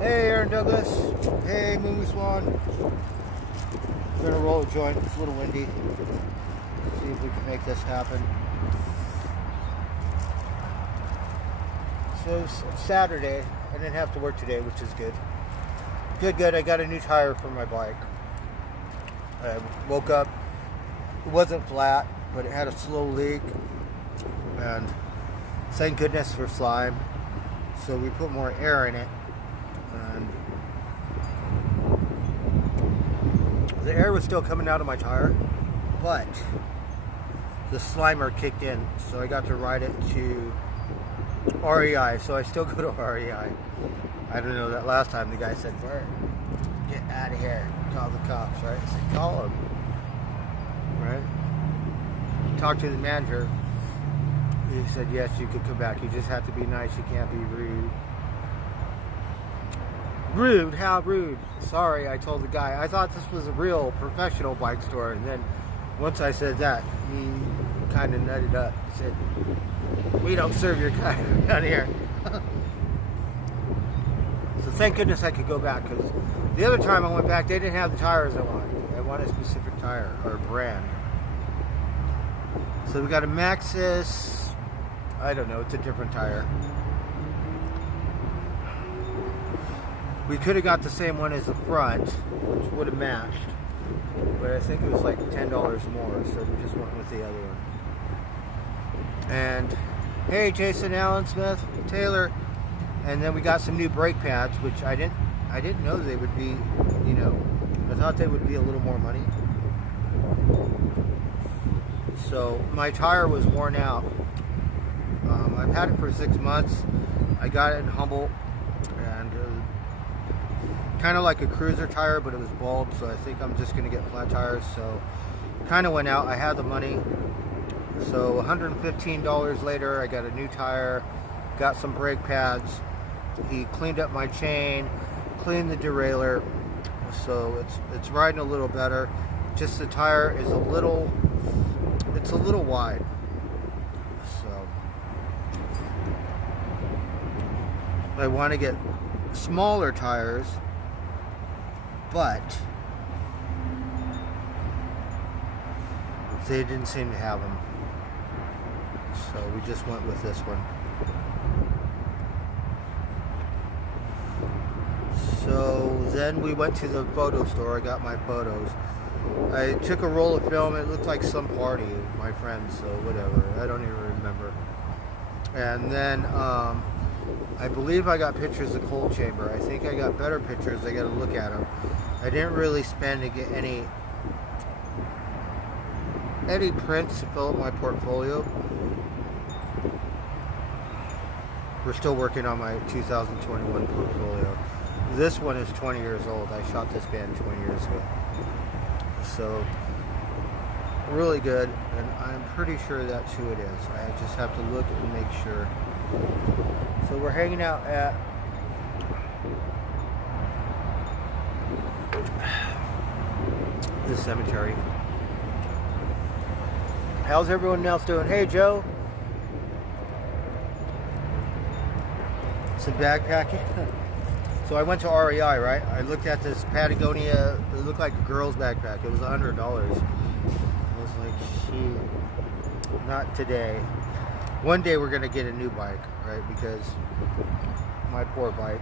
Hey, Aaron Douglas. Hey, Moo Swan. Gonna roll a joint. It's a little windy. See if we can make this happen. So it's Saturday. I didn't have to work today, which is good. Good. I got a new tire for my bike. I woke up. It wasn't flat, but it had a slow leak. And thank goodness for slime. So we put more air in it. And the air was still coming out of my tire, but the Slimer kicked in, so I got to ride it to REI. So I still go to REI. I don't know, that last time the guy said, "Bert, get out of here, call the cops," right? I said, "Call them," right? Talk to the manager. He said, "Yes, you could come back. You just have to be nice. You can't be rude." Rude? How rude? Sorry, I told the guy. I thought this was a real professional bike store, and then once I said that, he kind of nutted up. He said, "We don't serve your kind down here." So thank goodness I could go back, because the other time I went back, they didn't have the tires I wanted. I wanted a specific tire or brand. So we got a Maxxis. I don't know. It's a different tire. We could have got the same one as the front, which would have matched, but I think it was like $10 more, so we just went with the other one. And hey, Jason, Allen Smith, Taylor, and then we got some new brake pads, which I didn't know they would be. I thought they would be a little more money. So my tire was worn out. I've had it for 6 months. I got it in Humboldt, and kind of like a cruiser tire, but it was bulbed, so I think I'm just going to get flat tires. So kind of went out. I had the money. So $115 later, I got a new tire, got some brake pads. He cleaned up my chain, cleaned the derailleur, so it's riding a little better. Just the tire is a little wide. So I want to get smaller tires, but they didn't seem to have them, so we just went with this one. So then we went to the photo store. I got my photos. I took a roll of film. It looked like some party with my friends, so whatever. I don't even remember. And then I believe I got pictures of Cold Chamber. I think I got better pictures. I got to look at them. I didn't really spend to get any prints to fill up my portfolio. We're still working on my 2021 portfolio. This one is 20 years old. I shot this band 20 years ago. So, really good, and I'm pretty sure that's who it is. I just have to look and make sure. So we're hanging out at the cemetery. How's everyone else doing? Hey, Joe. Some backpacking. So I went to REI, right? I looked at this Patagonia. It looked like a girl's backpack. It was $100. I was like, shoot, not today. One day we're gonna get a new bike, right? Because my poor bike.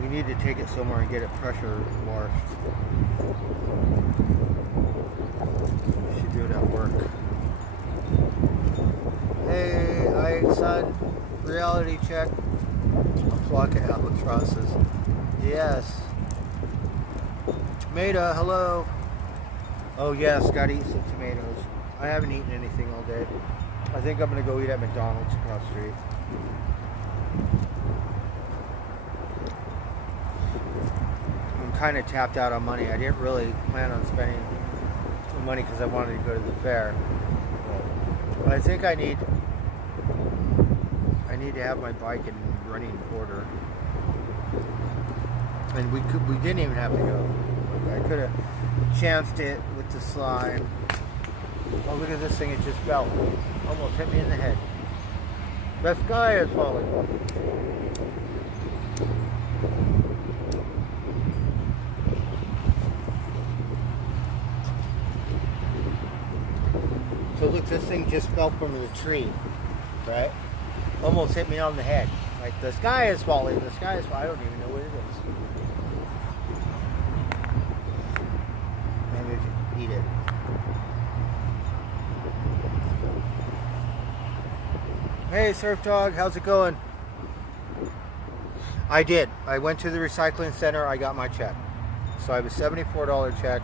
We need to take it somewhere and get it pressure washed. We should do it at work. Hey, son, reality check. A flock of albatrosses. Yes. Tomato, hello. Oh yes, gotta eat some tomatoes. I haven't eaten anything all day. I think I'm gonna go eat at McDonald's across the street. I'm kind of tapped out on money. I didn't really plan on spending the money because I wanted to go to the fair. But I think I need to have my bike in running order. And we didn't even have to go. I could have chanced it with the slime. Oh, look at this thing, it just fell. Almost hit me in the head. The sky is falling. So look, this thing just fell from the tree, right? Almost hit me on the head. Like, the sky is falling, the sky is falling. I don't even know what it is. Maybe I should eat it. Hey, Surf Dog, how's it going? I did. I went to the recycling center, I got my check. So I have a $74 check,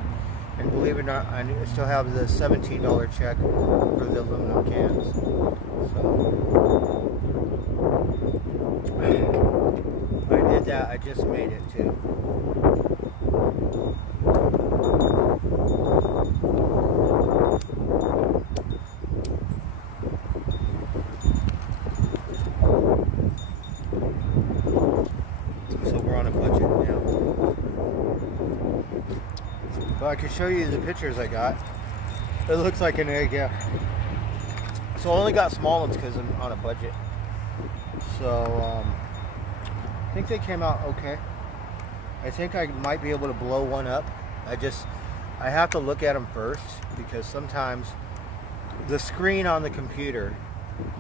and believe it or not, I still have the $17 check for the aluminum cans. So I did that, I just made it too. So we're on a budget now. Well, I can show you the pictures I got. It looks like an egg, yeah. So I only got small ones because I'm on a budget. So I think they came out okay. I think I might be able to blow one up. I have to look at them first because sometimes the screen on the computer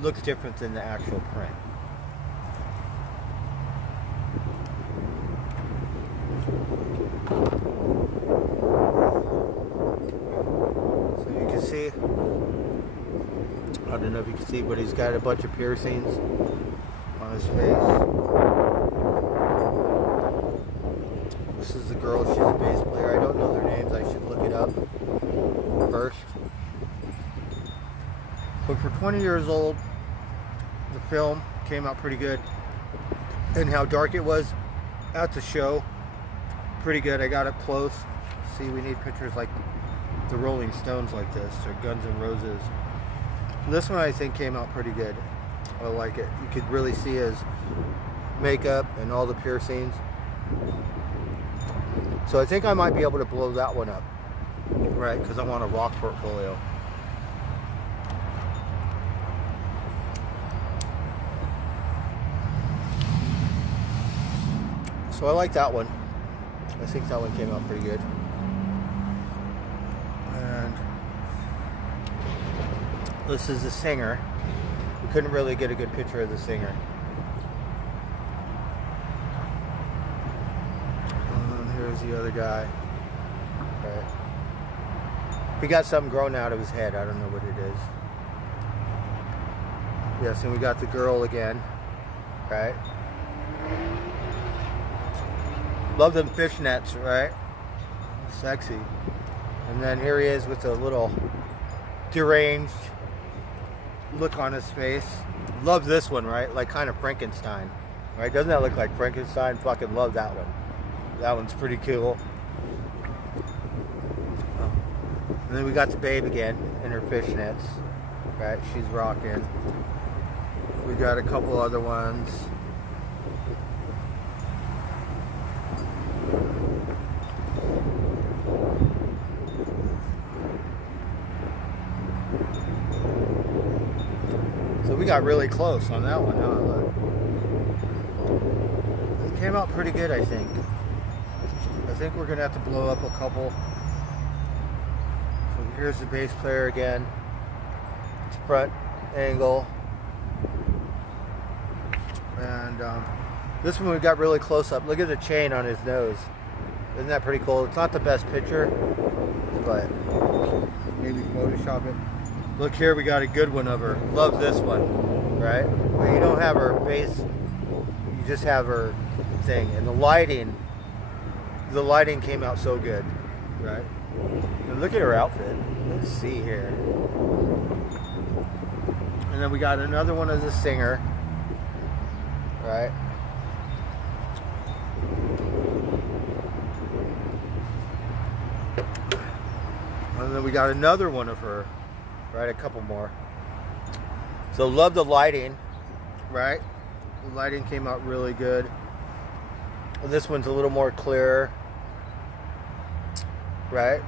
looks different than the actual print. So you can see, I don't know if you can see, but he's got a bunch of piercings on his face. This is the girl, she's a bass player. I don't know their names, I should look it up first. But for 20 years old, the film came out pretty good. And how dark it was at the show, pretty good. I got up close. See, we need pictures like the Rolling Stones like this, or Guns N' Roses. This one I think came out pretty good. I like it. You could really see his makeup and all the piercings. So I think I might be able to blow that one up, right? Because I want a rock portfolio. So I like that one. I think that one came out pretty good. And this is the singer. We couldn't really get a good picture of the singer. And here's the other guy. Right. He got something growing out of his head. I don't know what it is. Yes, and we got the girl again. Right. Love them fishnets, right? Sexy. And then here he is with a little deranged look on his face. Love this one, right? Like kind of Frankenstein, right? Doesn't that look like Frankenstein? Fucking love that one. That one's pretty cool. And then we got the babe again in her fishnets, right? She's rocking. We got a couple other ones. So we got really close on that one, huh? It came out pretty good, I think. I think we're gonna have to blow up a couple. So here's the bass player again. It's front angle. And this one we got really close up. Look at the chain on his nose. Isn't that pretty cool? It's not the best picture, but maybe Photoshop it. Look here, we got a good one of her. Love this one, right? But you don't have her face, you just have her thing. And the lighting came out so good, right? And look at her outfit. Let's see here. And then we got another one as a singer, right? And then we got another one of her. Right, a couple more. So love the lighting, right? The lighting came out really good. And this one's a little more clear, right?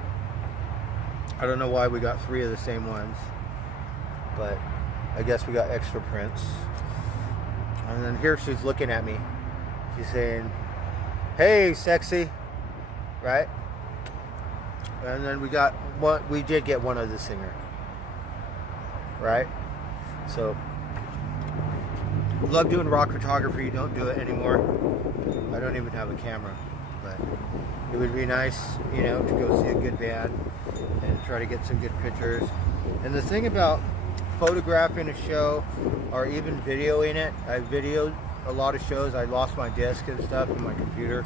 I don't know why we got 3 of the same ones, but I guess we got extra prints. And then here she's looking at me. She's saying, "Hey, sexy," right? And then we got one. We did get one of the singer, right? So, love doing rock photography. Don't do it anymore. I don't even have a camera, but it would be nice, you know, to go see a good band and try to get some good pictures. And the thing about photographing a show or even videoing it, I videoed a lot of shows. I lost my disc and stuff in my computer,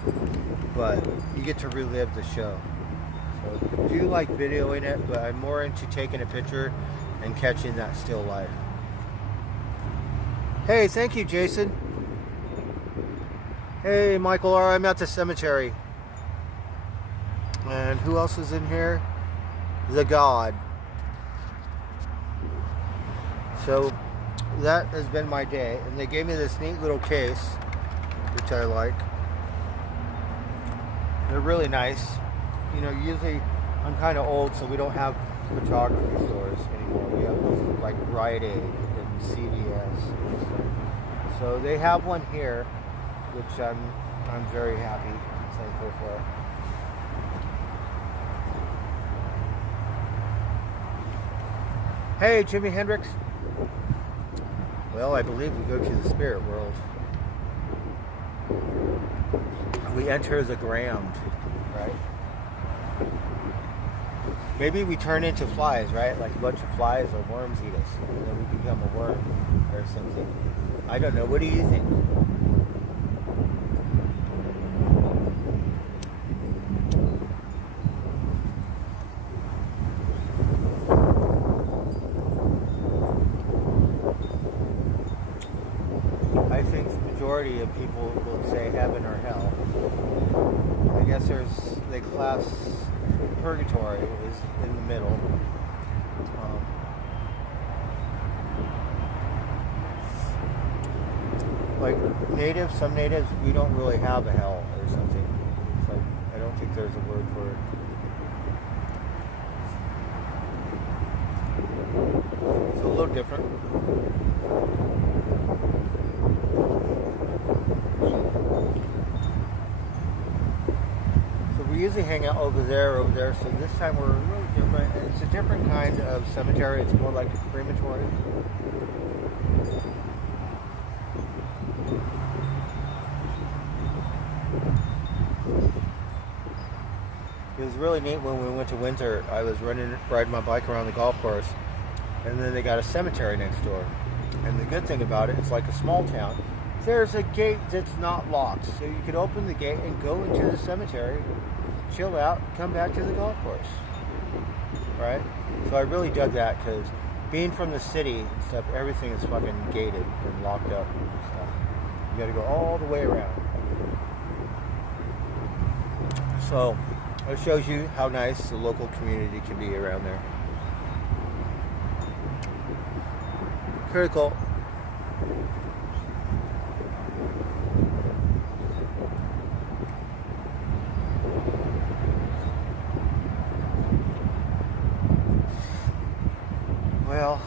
but you get to relive the show. So I do like videoing it, but I'm more into taking a picture and catching that still life. Hey, thank you, Jason. Hey, Michael R. I'm at the cemetery. And who else is in here? The God. So that has been my day, and they gave me this neat little case, which I like. They're really nice. You know, usually I'm kind of old, so we don't have photography stores anymore. We have like Rite Aid and CVS and stuff. So they have one here, which I'm very happy and thankful for. Hey, Jimi Hendrix. Well, I believe we go to the spirit world. We enter the ground, right? Maybe we turn into flies, right? Like a bunch of flies or worms eat us, and then we become a worm or something. I don't know. What do you think? I think the majority of people will say heaven or hell. I guess they class purgatory is in the middle. Like some natives, we don't really have a hell or something. It's like, I don't think there's a word for it. It's a little different. We usually hang out over there, so this time we're really different. It's a different kind of cemetery. It's more like a crematory. It was really neat when we went to Windsor. I was riding my bike around the golf course, and then they got a cemetery next door. And the good thing about it, it's like a small town. There's a gate that's not locked, so you could open the gate and go into the cemetery, chill out, come back to the golf course, right? So I really dug that, because being from the city and stuff, everything is fucking gated and locked up and stuff. You got to go all the way around. So it shows you how nice the local community can be around there. Critical. Well,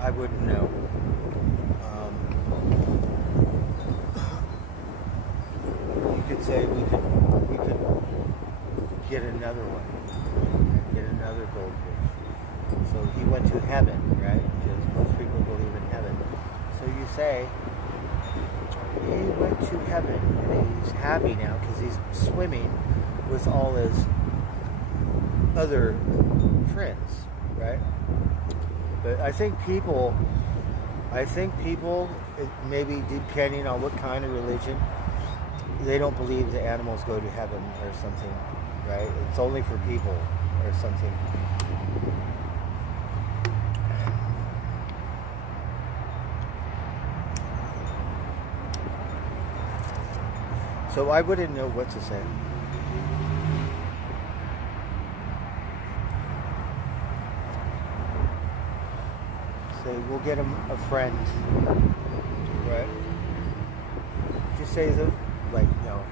I wouldn't know. You could say we could get another one, get another goldfish. So he went to heaven, right? Because most people believe in heaven. So you say he went to heaven and he's happy now because he's swimming with all his other friends, right? But I think people, maybe depending on what kind of religion, they don't believe the animals go to heaven or something, right? It's only for people or something. So I wouldn't know what to say. Say, we'll get him a friend, right? Just say the, like, no.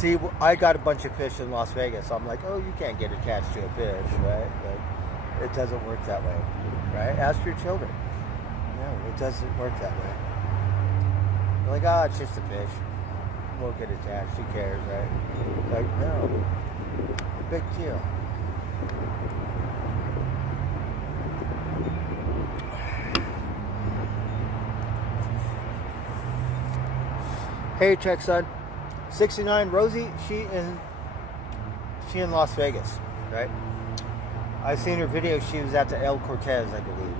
See, I got a bunch of fish in Las Vegas. So I'm like, oh, you can't get attached to a fish, right? But it doesn't work that way, right? Ask your children. No, it doesn't work that way. They're like, oh, it's just a fish. Won't get attached. Who cares, right? Like, no. Big deal. Hey, check, son. 69 Rosie, she in Las Vegas, right? I've seen her video. She was at the El Cortez, I believe,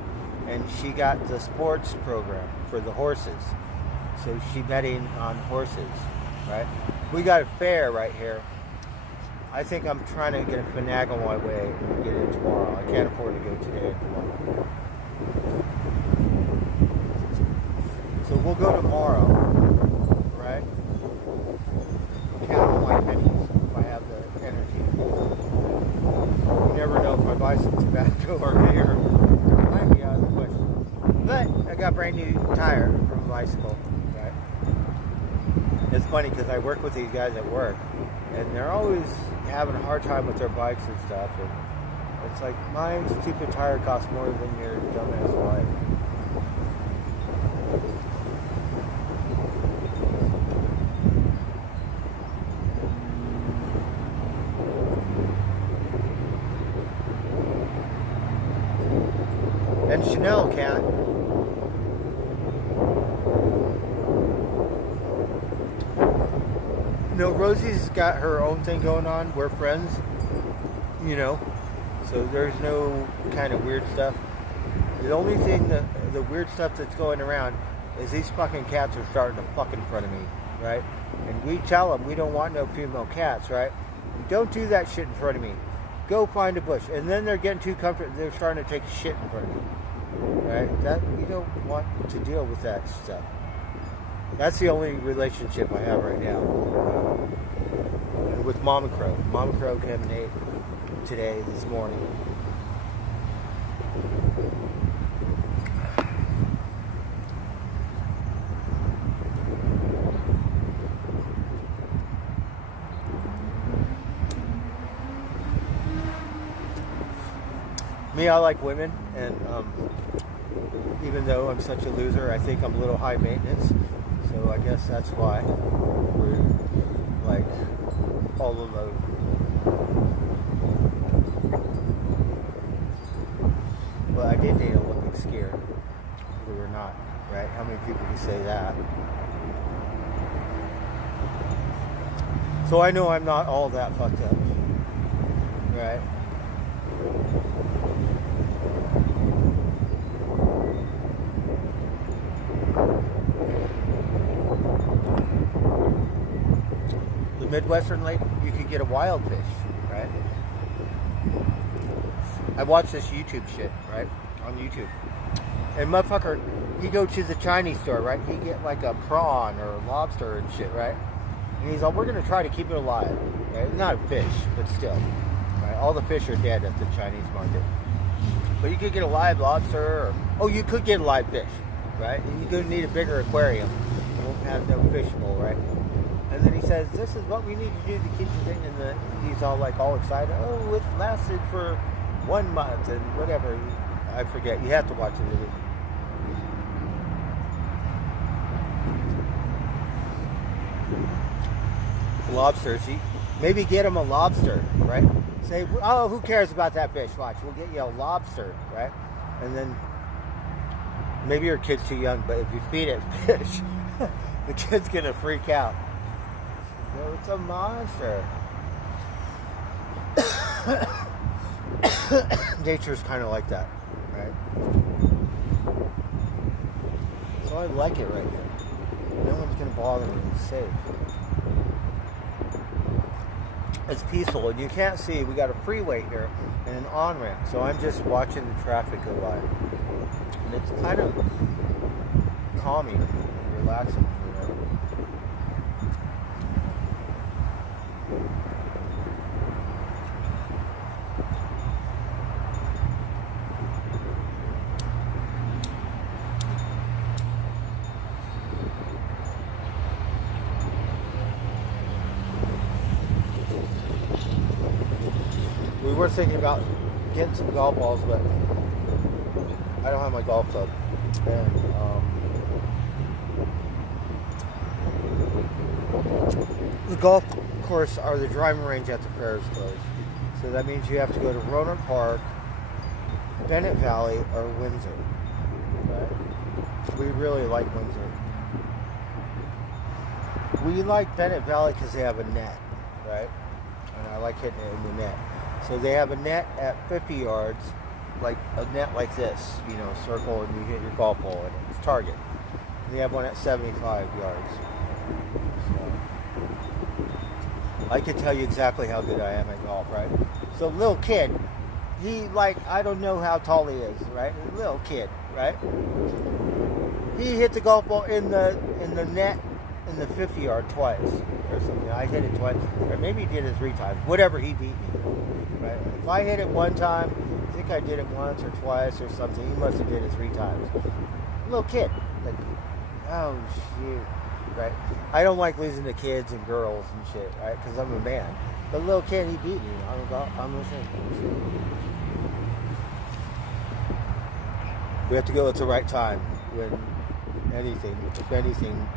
and she got the sports program for the horses. So she betting on horses, right? We got a fair right here. I think I'm trying to get a finagle my way and get in tomorrow. I can't afford to go today and tomorrow. So we'll go tomorrow, right? Count on my pennies if I have the energy. You never know if I buy some tobacco or beer. It might be out of the question. But I got a brand new tire from a bicycle, right? It's funny because I work with these guys at work, and they're always having a hard time with their bikes and stuff. And it's like, my stupid tire costs more than your dumbass bike. And Chanel can't. No, Rosie's got her own thing going on. We're friends, you know, so there's no kind of weird stuff. The only thing the weird stuff that's going around is these fucking cats are starting to fuck in front of me, right? And we tell them we don't want no female cats, right? Don't do that shit in front of me. Go find a bush. And then they're getting too comfortable. They're starting to take shit in front of me, right? That we don't want to deal with that stuff. That's the only relationship I have right now with Mama Crow. Mama Crow came and ate today, this morning. Me, I like women, and even though I'm such a loser, I think I'm a little high maintenance. So I guess that's why we're like all alone. But I did date a looking scared. We were not, right? How many people can say that? So I know I'm not all that fucked up, right? Midwestern lake, you could get a wild fish, right? I watch this YouTube shit, right? On YouTube. And motherfucker, you go to the Chinese store, right? You get like a prawn or a lobster and shit, right? And he's like, we're going to try to keep it alive, right? It's not a fish, but still, right? All the fish are dead at the Chinese market. But you could get a live lobster, or, oh, you could get a live fish, right? And you're going to need a bigger aquarium. You won't have no fish bowl, right? And then he says, this is what we need to do to keep the thing. And he's all like, all excited. Oh, it lasted for 1 month and whatever. I forget. You have to watch the video. Lobsters. Maybe get him a lobster, right? Say, oh, who cares about that fish? Watch, we'll get you a lobster, right? And then maybe your kid's too young, but if you feed it fish, the kid's going to freak out. No, it's a monster. Nature's kind of like that, right? So I like it right here. No one's going to bother me. It's safe. It's peaceful, and you can't see. We got a freeway here and an on-ramp, so I'm just watching the traffic go by. And it's kind of calming and relaxing. we're thinking about getting some golf balls, but I don't have my golf club. And the golf course or the driving range at the fair is closed. So that means you have to go to Rohnert Park, Bennett Valley, or Windsor. Right? We really like Windsor. We like Bennett Valley because they have a net, right? And I like hitting it in the net. So they have a net at 50 yards, like a net like this, you know, circle, and you hit your golf ball in it. It's target. And they have one at 75 yards. So I can tell you exactly how good I am at golf, right? So little kid, he I don't know how tall he is, right? A little kid, right? He hit the golf ball in the net in the 50 yard twice or something. I hit it twice, or maybe he did it 3 times. Whatever, he beat me, right? If I hit it 1 time, I think I did it once or twice or something. He must have did it 3 times. Little kid, like, oh shoot, right? I don't like losing to kids and girls and shit, right? Because I'm a man. But little kid, he beat me. I'm the same. We have to go at the right time when anything, if anything,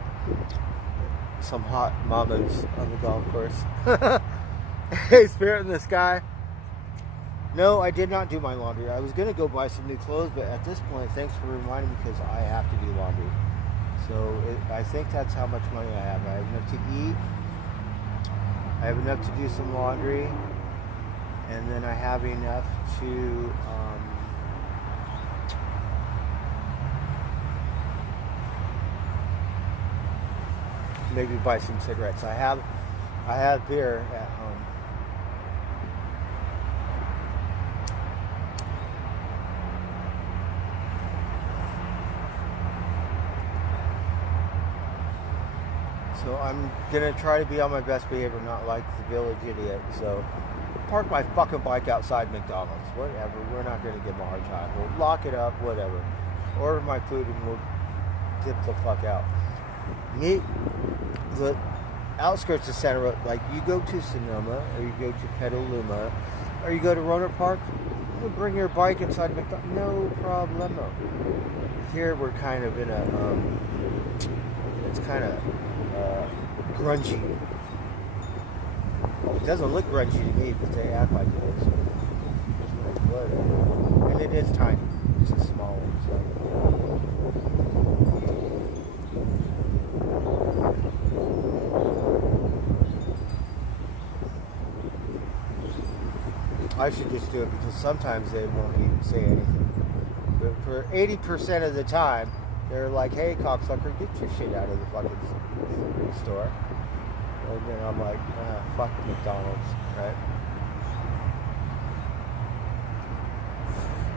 some hot mamas on the golf course. Hey, Spirit in the Sky. No, I did not do my laundry. I was going to go buy some new clothes, but at this point, thanks for reminding me, because I have to do laundry. So I think that's how much money I have. I have enough to eat. I have enough to do some laundry. And then I have enough to maybe buy some cigarettes. I have beer at home. So I'm gonna try to be on my best behavior, not like the village idiot. So park my fucking bike outside McDonald's. Whatever. We're not gonna give them a hard time. We'll lock it up. Whatever. Order my food and we'll dip the fuck out. Meet the outskirts of Santa Rosa. Like, you go to Sonoma, or you go to Petaluma, or you go to Rohnert Park, you bring your bike inside McDonald's. No problemo. Here we're kind of in a it's kind of grungy. It doesn't look grungy to me, but they act like it is. And it is tiny. It's a small one. I should just do it, because sometimes they won't even say anything. But for 80% of the time, they're like, hey, cocksucker, get your shit out of the fucking store. And then I'm like, fuck McDonald's, right?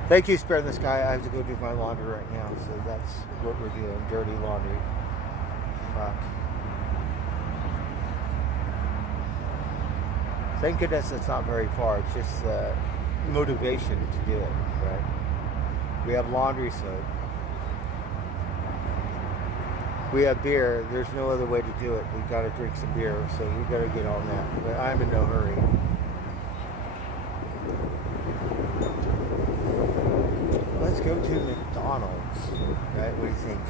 Thank you, Spirit in the Sky. I have to go do my laundry right now, so that's what we're doing, dirty laundry. Fuck. Thank goodness it's not very far. It's just motivation to do it, right? We have laundry soap. We have beer. There's no other way to do it. We've got to drink some beer, so we've got to get on that. But I'm in no hurry. Let's go to McDonald's, right? What do you think?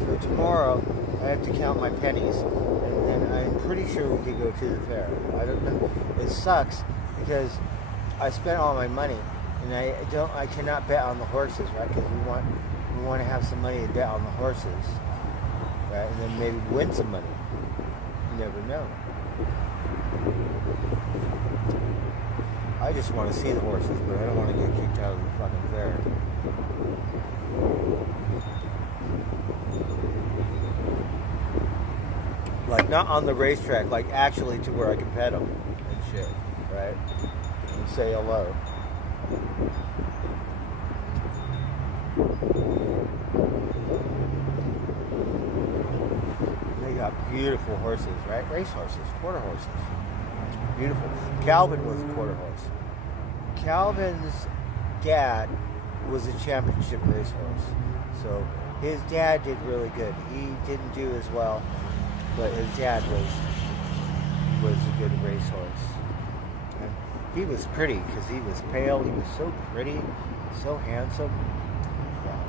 So tomorrow, I have to count my pennies, and then I'm pretty sure we could go to the fair. I don't know. It sucks because I spent all my money, and I cannot bet on the horses, right? Because we want to have some money to bet on the horses, right? And then maybe win some money. You never know. I just want to see the horses, but I don't want to get kicked out of the fucking fair. Like, not on the racetrack, like actually to where I can pet them and shit, right? And say hello. They got beautiful horses, right? Race horses, quarter horses. Beautiful. Calvin was a quarter horse. Calvin's dad was a championship racehorse. So his dad did really good. He didn't do as well, but his dad was a good racehorse. And He was pretty because he was pale. He was so pretty, so handsome. Yeah.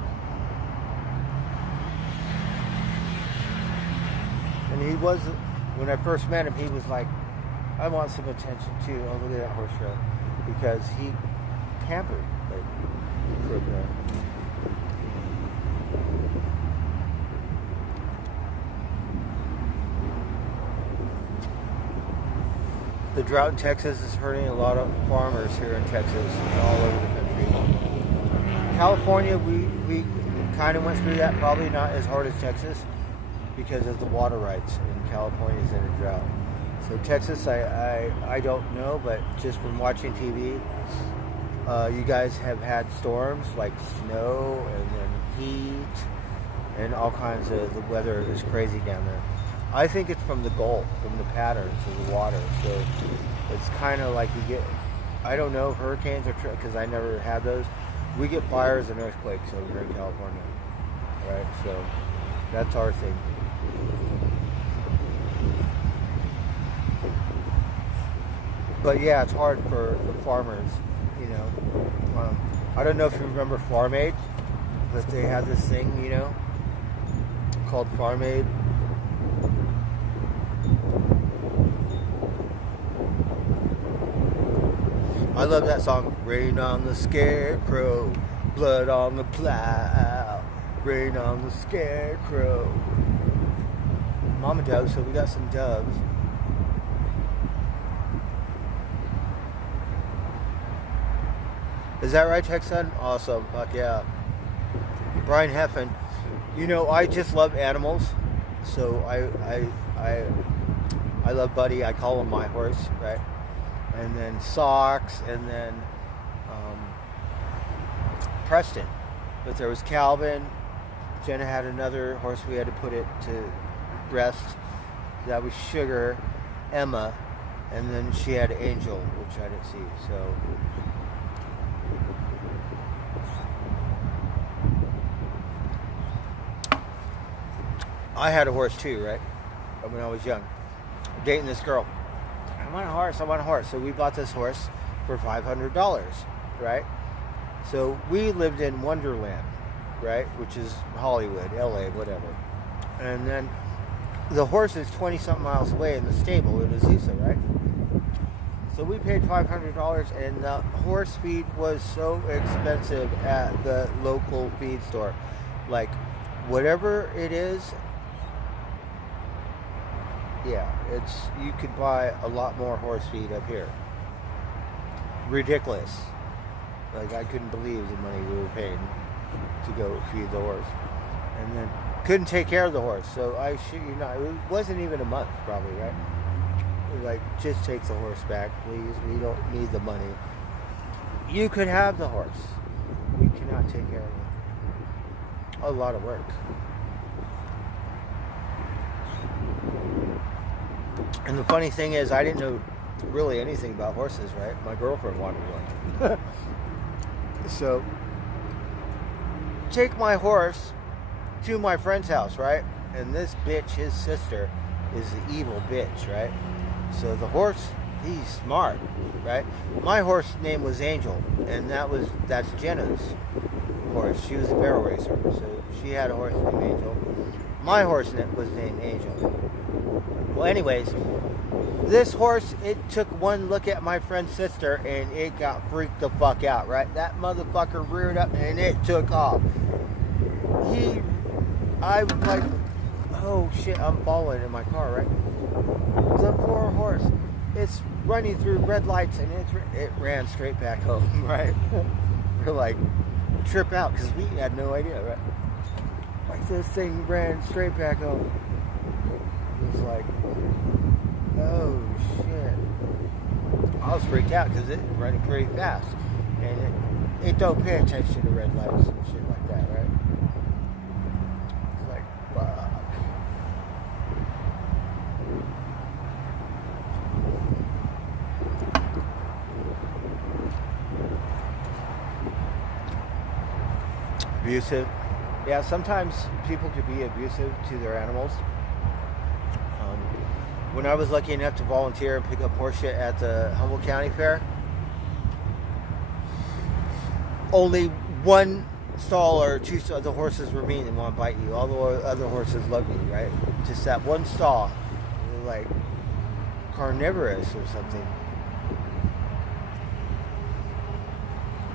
And he was, when I first met him, he was like, I want some attention too. Oh, look at that horse show. Because he pampered, like, for a bit. The drought in Texas is hurting a lot of farmers here in Texas and all over the country. California, we kind of went through that, probably not as hard as Texas because of the water rights, and California is in a drought. So Texas, I don't know, but just from watching TV, you guys have had storms like snow and then heat and all kinds of, the weather is crazy down there. I think it's from the Gulf, from the patterns of the water. So it's kind of like you get, I don't know, hurricanes or, because I never had those. We get fires and earthquakes over here in California, right? So that's our thing. But yeah, it's hard for the farmers, you know. I don't know if you remember Farm Aid, but they had this thing, you know, called Farm Aid. I love that song. Rain on the scarecrow, blood on the plow, rain on the scarecrow. Mama doves, so we got some doves. Is that right, Texan? Awesome. Fuck yeah. Brian Heffen. You know, I just love animals. So I love Buddy. I call him my horse, right? And then Socks, and then Preston. But there was Calvin. Jenna had another horse we had to put it to rest. That was Sugar, Emma, and then she had Angel, which I didn't see. So I had a horse too, right? When I was young, dating this girl. I want a horse. So we bought this horse for $500, right? So we lived in Wonderland, right? Which is Hollywood, LA, whatever. And then the horse is 20-something miles away in the stable in Azusa, right? So we paid $500, and the horse feed was so expensive at the local feed store. Like, whatever it is, yeah, you could buy a lot more horse feed up here. Ridiculous. Like, I couldn't believe the money we were paying to go feed the horse. And then couldn't take care of the horse. So I shit you not, it wasn't even a month probably, right? Like, just take the horse back, please. We don't need the money. You could have the horse. We cannot take care of it. A lot of work. And the funny thing is, I didn't know really anything about horses, right? My girlfriend wanted one. So, take my horse to my friend's house, right? And this bitch, his sister, is the evil bitch, right? So the horse, he's smart, right? My horse name was Angel, and that's Jenna's horse. She was a barrel racer, so she had a horse named Angel. My horse was named Angel. Well, anyways, this horse, it took one look at my friend's sister and it got freaked the fuck out, right? That motherfucker reared up and it took off. I was like, oh shit, I'm following in my car, right? The poor horse, it's running through red lights and it ran straight back home, right? We're like, trip out because we had no idea, right? Like, this thing ran straight back home. It was like, oh shit. I was freaked out because it was running pretty fast. And it don't pay attention to red lights and shit like that, right? It's like, fuck. Abusive. Yeah, sometimes people could be abusive to their animals. When I was lucky enough to volunteer and pick up horse shit at the Humboldt County Fair, only one stall or two stalls, the horses were mean and want to bite you. All the other horses love you, right? Just that one stall, like carnivorous or something.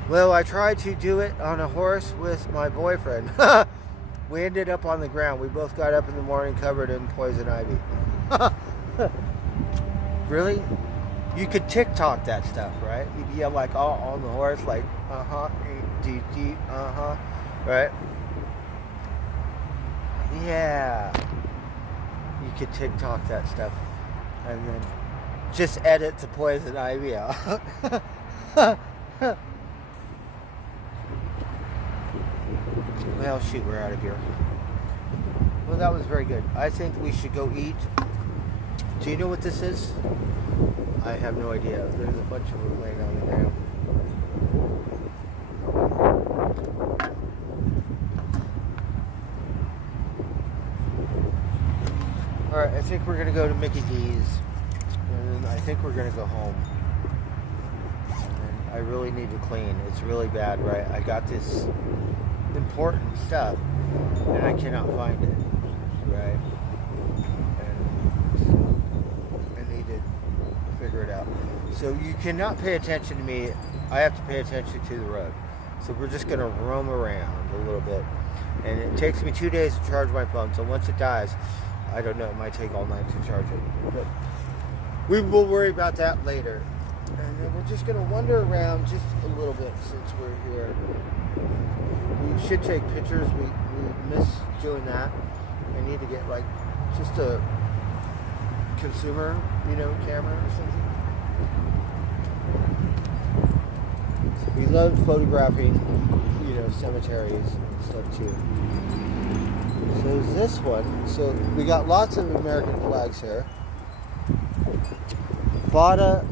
Well, I tried to do it on a horse with my boyfriend. We ended up on the ground. We both got up in the morning covered in poison ivy. Really? You could TikTok that stuff, right? You'd yell like all on the horse, like right? Yeah. You could TikTok that stuff, and then just edit the poison ivy out. Well, shoot, we're out of here. Well, that was very good. I think we should go eat. Do you know what this is? I have no idea. There's a bunch of them laying on the ground. Alright, I think we're going to go to Mickey D's. And I think we're going to go home. And I really need to clean. It's really bad, right? I got this important stuff and I cannot find it, right? And so I need to figure it out. So you cannot pay attention to me. I have to pay attention to the road. So we're just going to roam around a little bit. And it takes me 2 days to charge my phone. So once it dies, I don't know, it might take all night to charge it. But we will worry about that later. And then we're just going to wander around just a little bit since we're here. We should take pictures. We miss doing that. I need to get like just a consumer, camera or something. So we love photographing, cemeteries and stuff too. So this one. So we got lots of American flags here. Bada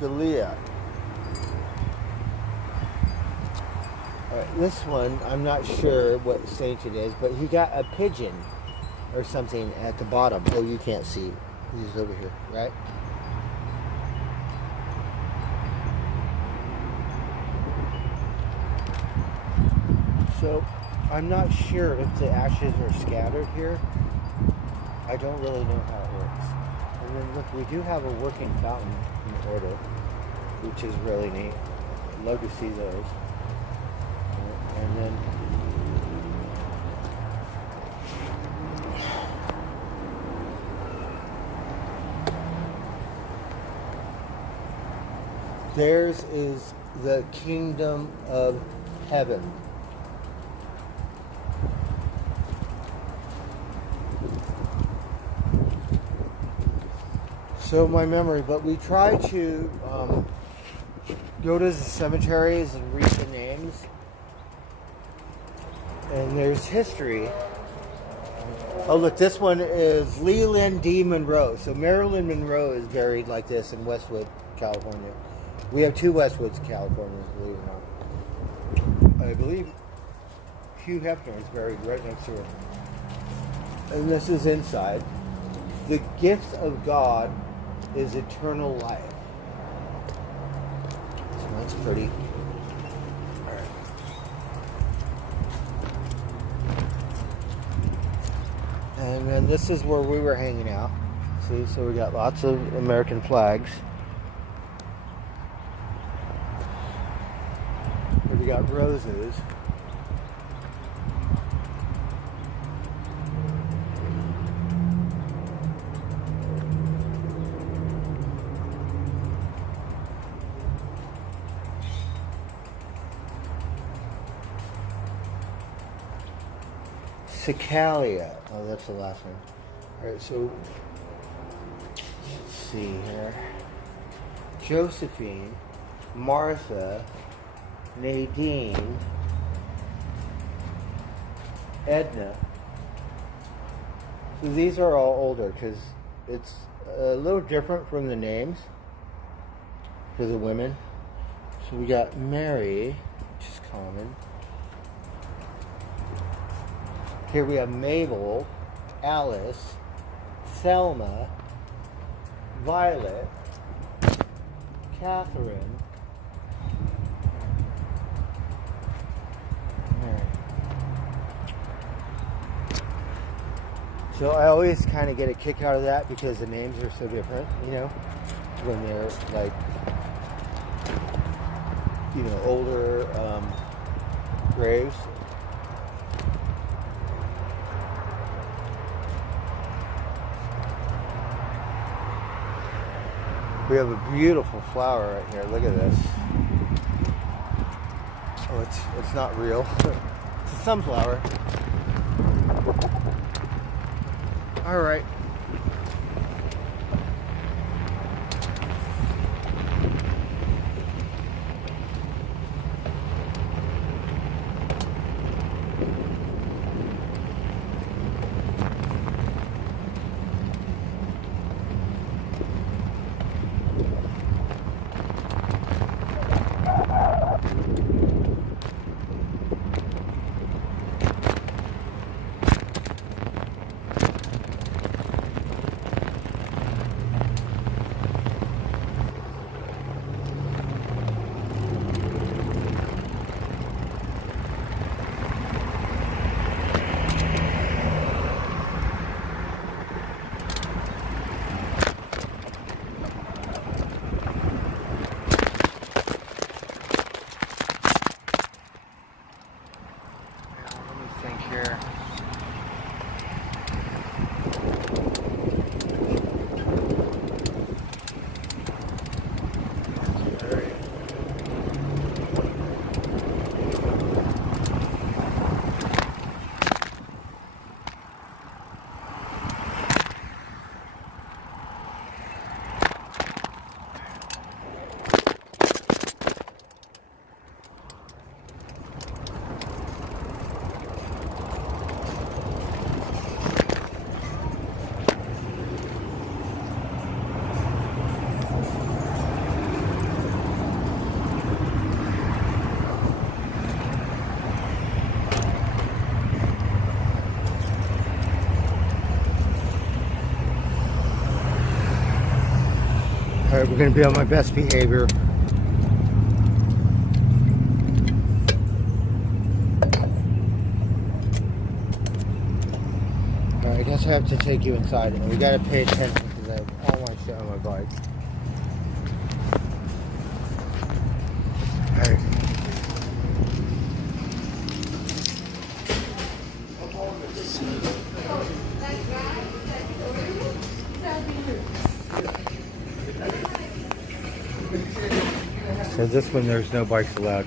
Galea. This one, I'm not sure what saint it is, but he got a pigeon or something at the bottom. Oh, you can't see. He's over here, right? So, I'm not sure if the ashes are scattered here. I don't really know how it works. And then look, we do have a working fountain in order, which is really neat. I'd love to see those. And then theirs is the kingdom of heaven. So my memory, but we try to go to the cemeteries and read the names. And there's history. Oh, look, this one is Leland D. Monroe. So Marilyn Monroe is buried like this in Westwood, California. We have two Westwoods in California, believe it or not. I believe Hugh Hefner is buried right next to her. And this is inside. The gift of God is eternal life. So that's pretty. And then this is where we were hanging out. See, so we got lots of American flags. Here we got roses. Cicalia. Oh, that's the last one. Alright, so let's see here. Josephine, Martha, Nadine, Edna. So these are all older because it's a little different from the names for the women. So we got Mary, which is common. Here we have Mabel, Alice, Thelma, Violet, Catherine, So I always kind of get a kick out of that because the names are so different, you know, when they're like, you know, older graves. We have a beautiful flower right here. Look at this. Oh, it's not real. It's a sunflower. All right. Here. All right, we're going to be on my best behavior. All right, I guess I have to take you inside, and we got to pay attention because I have all my shit on my bike. All right. So this one, there's no bikes allowed.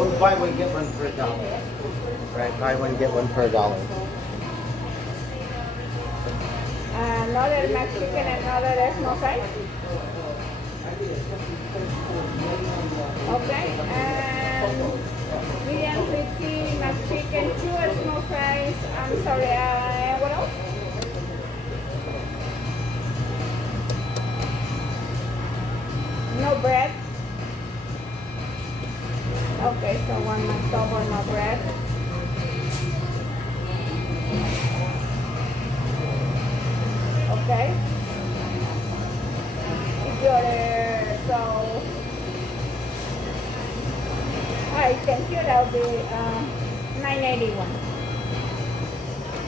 Oh, buy one, get one for $1. Right, buy one, get one for $1. Another Mexican, another small fries. Okay, and medium 50 Mexican, 2 small fries. I'm sorry, what else? No bread. Okay, so 1 McDouble, no bread. Okay. So, alright, thank you. That'll be $9.81.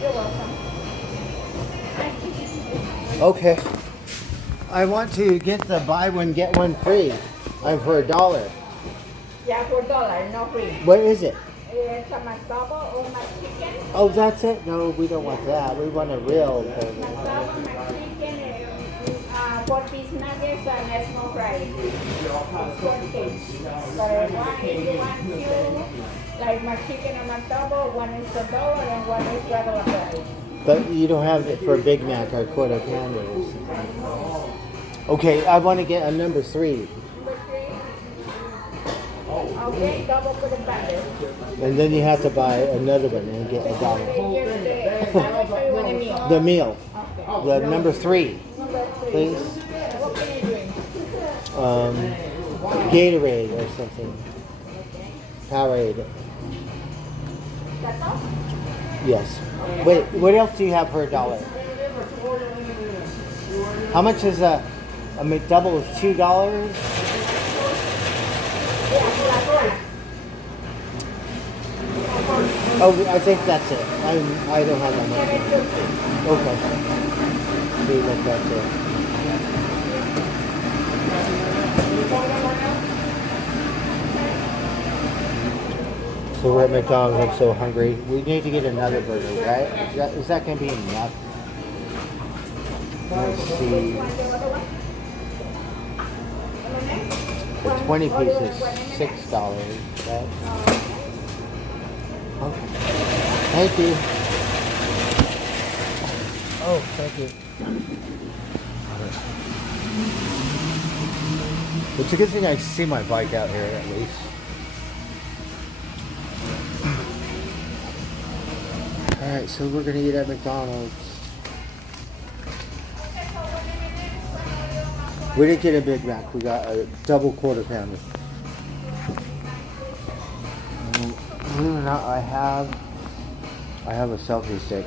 You're welcome. Okay. I want to get the buy one, get one free. I'm for $1. Yeah, for $1, no free. What is it? It's a McDouble or McChicken. Oh, that's it? No, we don't want that. We want a real burger. McDouble, McChicken, 4-piece nuggets and a small fries. It's 1 case. But one, if you want to, like McChicken or McDouble, one is $1 and one is regular fries. But you don't have it for Big Mac or quarter pounder. Okay, I want to get a number 3. Okay, double for the butter. And then you have to buy another one and get $1. The meal. The meal. Okay. The number 3. Number please. What can you drink? Gatorade or something. Okay. Powerade. That's all? Yes. Wait, what else do you have for $1? How much is a McDouble? Is $2? Oh, I think that's it. I don't have that much. Okay. See what that's it. So we're at McDonald's. I'm so hungry. We need to get another burger, right? Is that going to be enough? Let's see. For 20 pieces, $6, right? Okay. Thank you. Oh, thank you. It's a good thing I see my bike out here at least. Alright, so we're gonna eat at McDonald's. We didn't get a Big Mac, we got a double quarter pounder. Believe it or not, I have a selfie stick.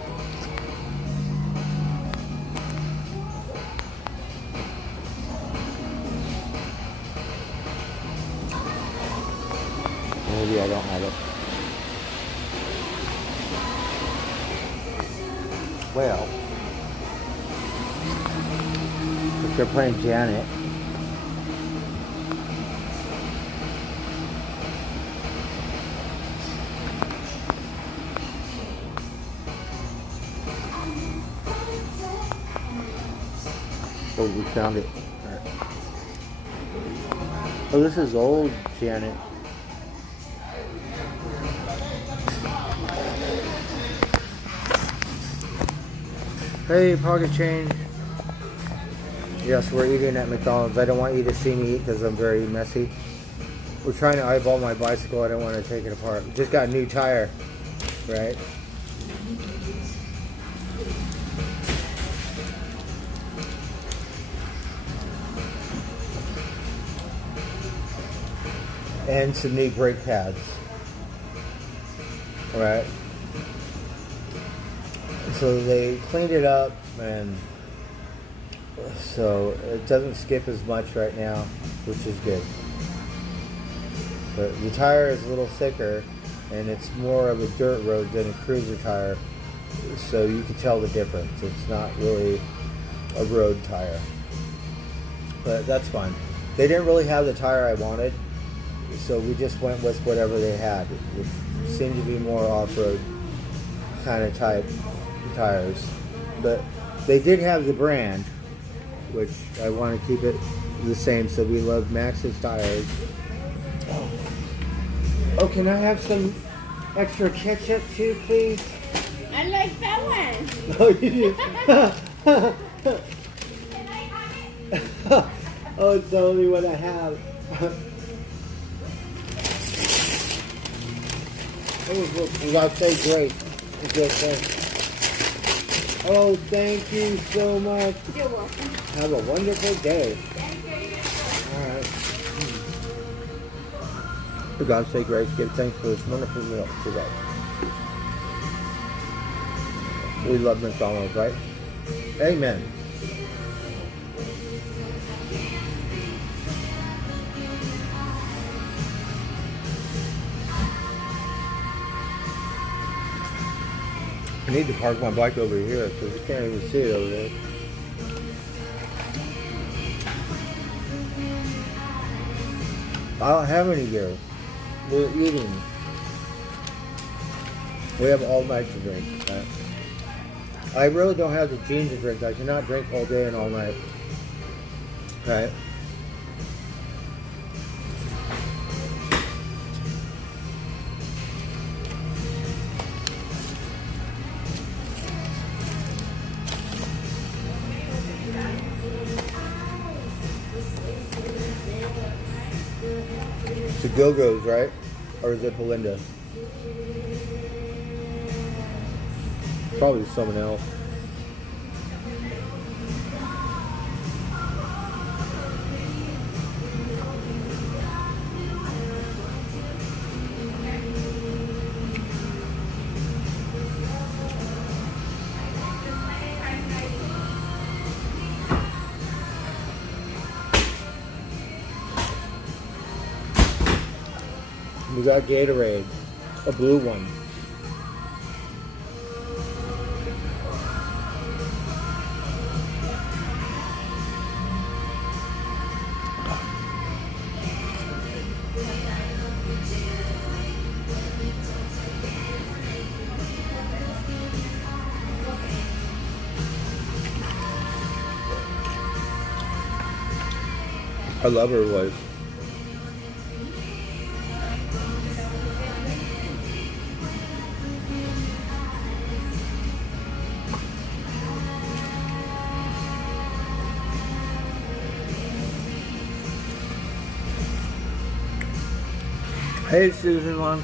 Maybe I don't have it. Well, if they're playing Janet. Oh, we found it. Oh, this is old Janet. Hey, pocket change. Yes, we're eating at McDonald's. I don't want you to see me eat because I'm very messy. We're trying to eyeball my bicycle. I don't want to take it apart. Just got a new tire, right? And some new brake pads. Alright. So they cleaned it up, and so it doesn't skip as much right now, which is good. But the tire is a little thicker, and it's more of a dirt road than a cruiser tire, so you can tell the difference. It's not really a road tire, but that's fine. They didn't really have the tire I wanted, so we just went with whatever they had. It seemed to be more off-road kind of type tires, but they did have the brand, which I want to keep it the same, so we love Maxxis tires. Oh, can I have some extra ketchup too, please? I like that one. Oh, you do? Oh, it's the only one I have. Oh, that's so great. Good thing. Oh, thank you so much. You're welcome. Have a wonderful day. All right. For God's sake, grace, give thanks for this wonderful meal today. We love McDonald's, right? Amen. I need to park my bike over here because you can't even see it over there. I don't have any gear. We're eating. We have all night to drink. I really don't have the gene to drink. I cannot drink all day and all night. Right? It's the Go-Go's, right? Or is it Belinda? Probably someone else. We got Gatorade, a blue one. I love her voice. Hey, Susan one.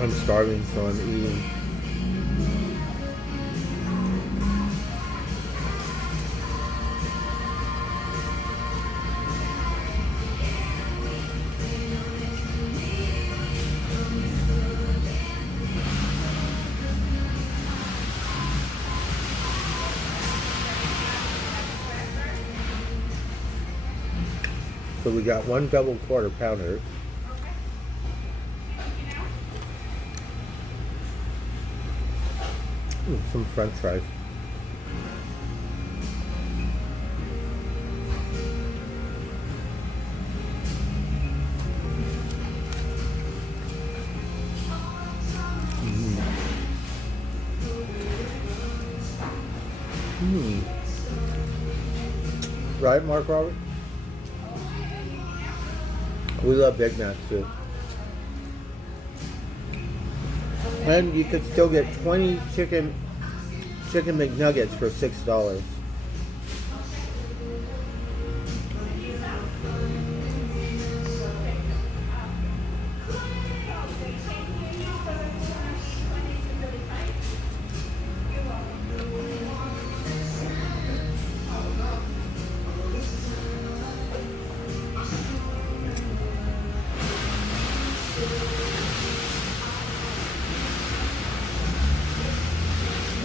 I'm starving, so I'm eating. So we got one double quarter pounder. Ooh, some French fries. Right, Mark Robert? We love Big Macs too. And you could still get 20 chicken McNuggets for $6.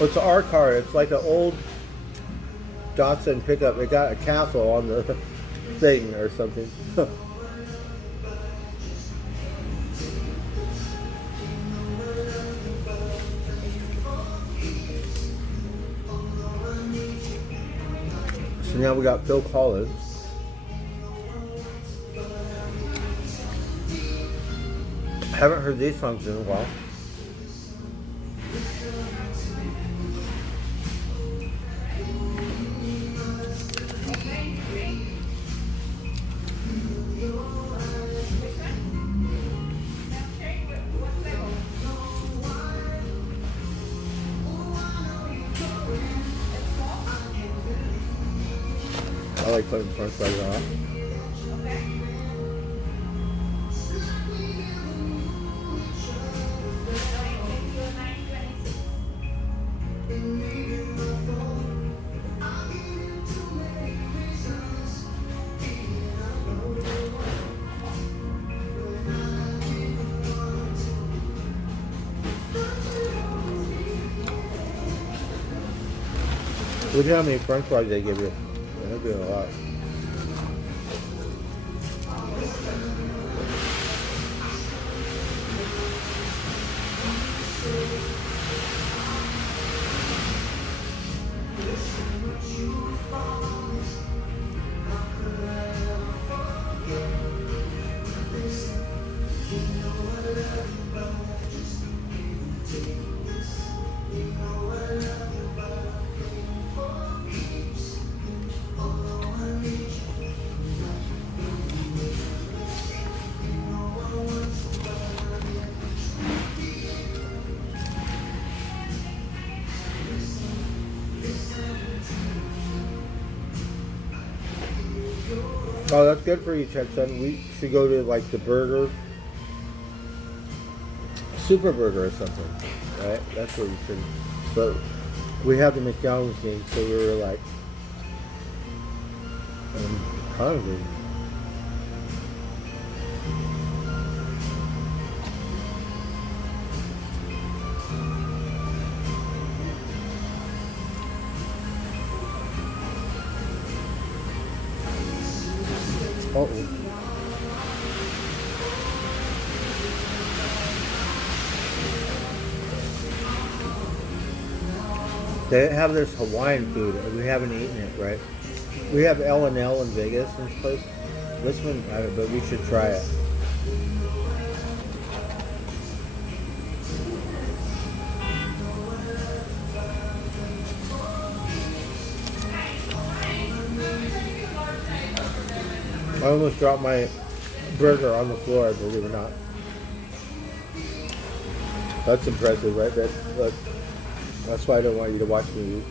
Oh, it's our car. It's like an old Datsun pickup. It got a castle on the thing or something. So now we got Phil Collins. Haven't heard these songs in a while. I like putting French fries on. Look at how many French fries they give you. They're doing a lot. Oh, that's good for you, Chetson. We should go to like the burger, Super Burger or something, right? That's what we should. But we have the McDonald's thing, so we were like, I'm hungry. Uh-oh. They have this Hawaiian food. We haven't eaten it, right? We have L&L in Vegas and this place. This one, but we should try it. I almost dropped my burger on the floor, believe it or not. That's impressive, right? That's why I don't want you to watch me eat.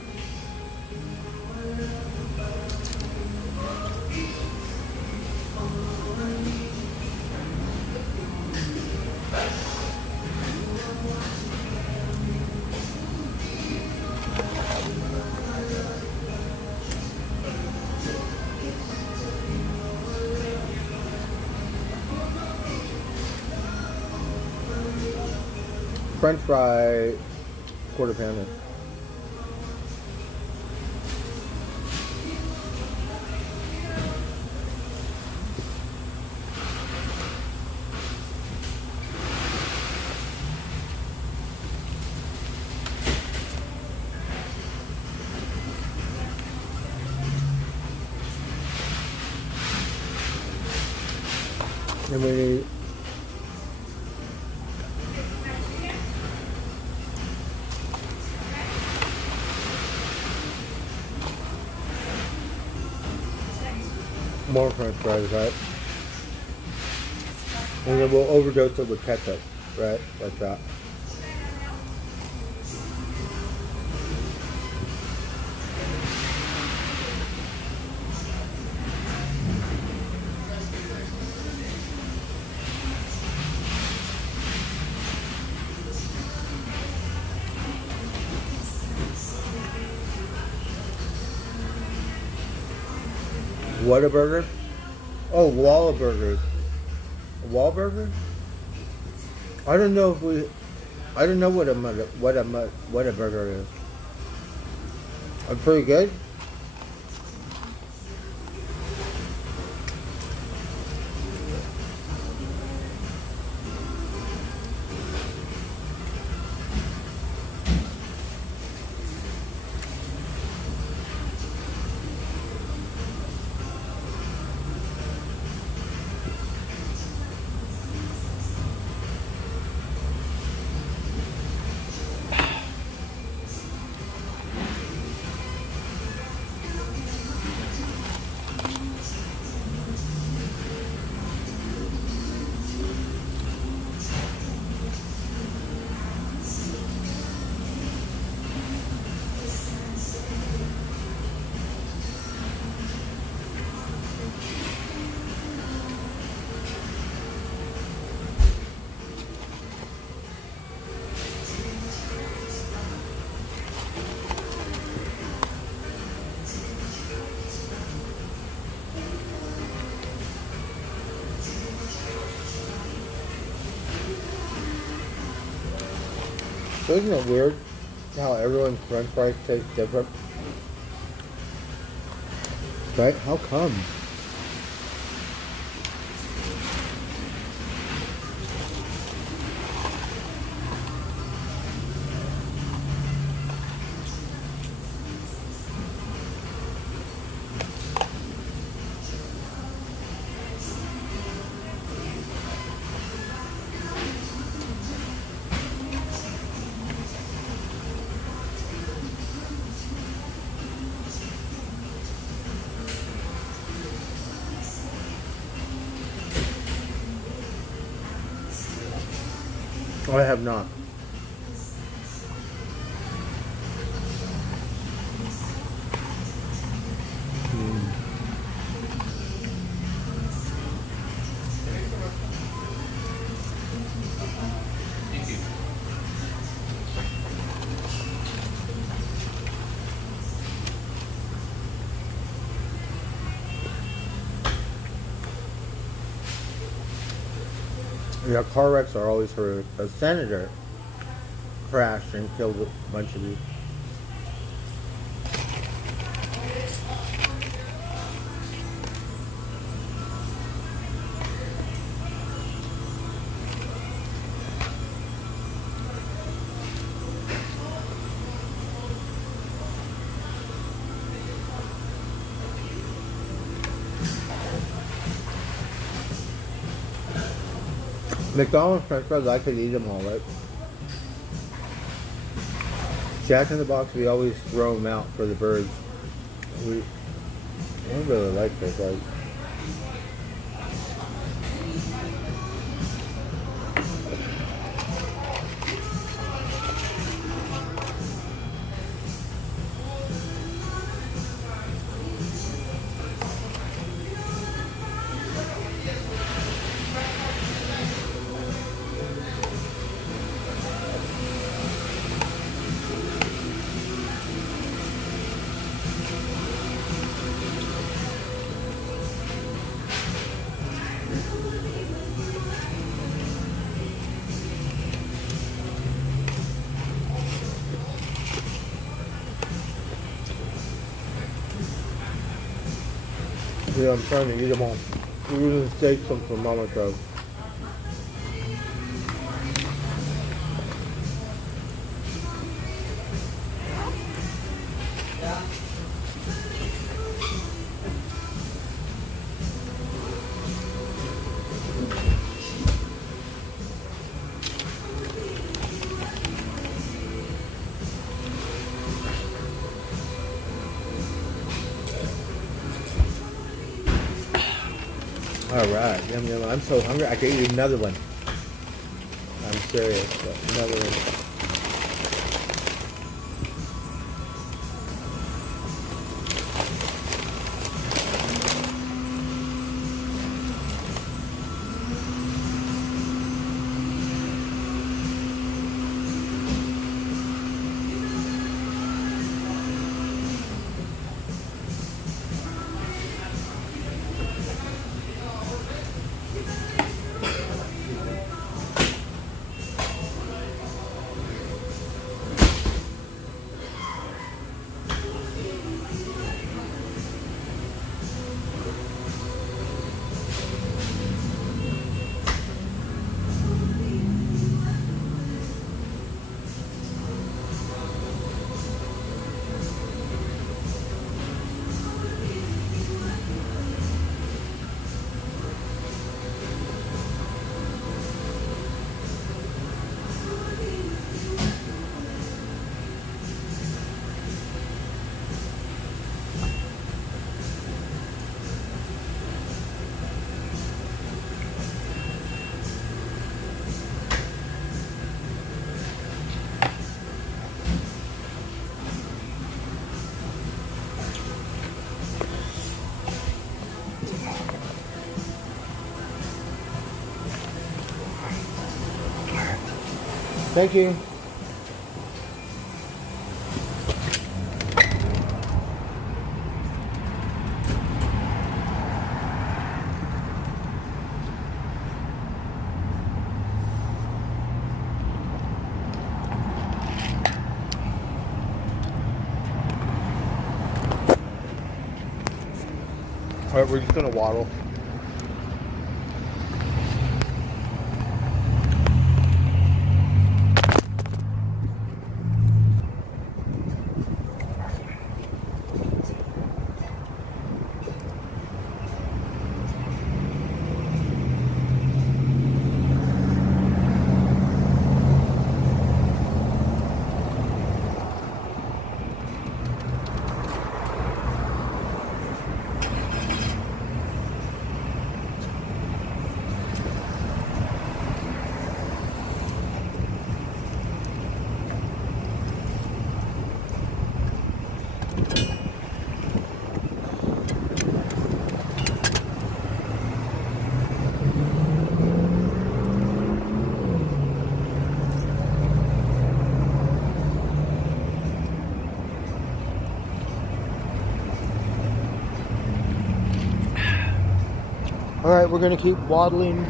French fry, quarter pounder. And we need more French fries, right? And then we'll overdose it with ketchup, right? Like that. Whataburger? Oh, Wallaburgers. Wahlburger? I don't know if we. I don't know what a burger is. I'm pretty good. So isn't it weird how everyone's French fries taste different? Right? How come? I have not. Yeah, car wrecks are always for a senator crashed and killed a bunch of people. McDonald's French fries, I could eat them all, right? Jack in the Box, we always throw them out for the birds. I don't really like those guys. Yeah, I'm trying to eat them all. We're gonna take some for Mama though. Alright, yum yum. I'm so hungry, I could eat another one. I'm serious, but another one. Thank you. All right, we're just gonna waddle. All right, we're gonna keep waddling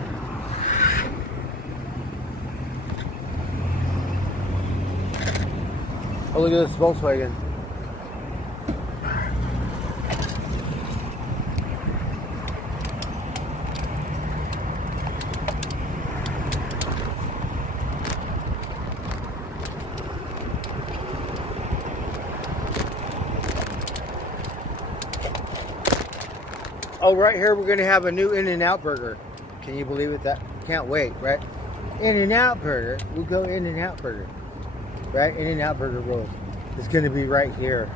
Oh, look at this Volkswagen. Oh, right here we're going to have a new In-N-Out burger. Can you believe it? That can't wait, right? In-N-Out burger. We'll go In-N-Out burger. Right? In-N-Out burger rolls. It's going to be right here.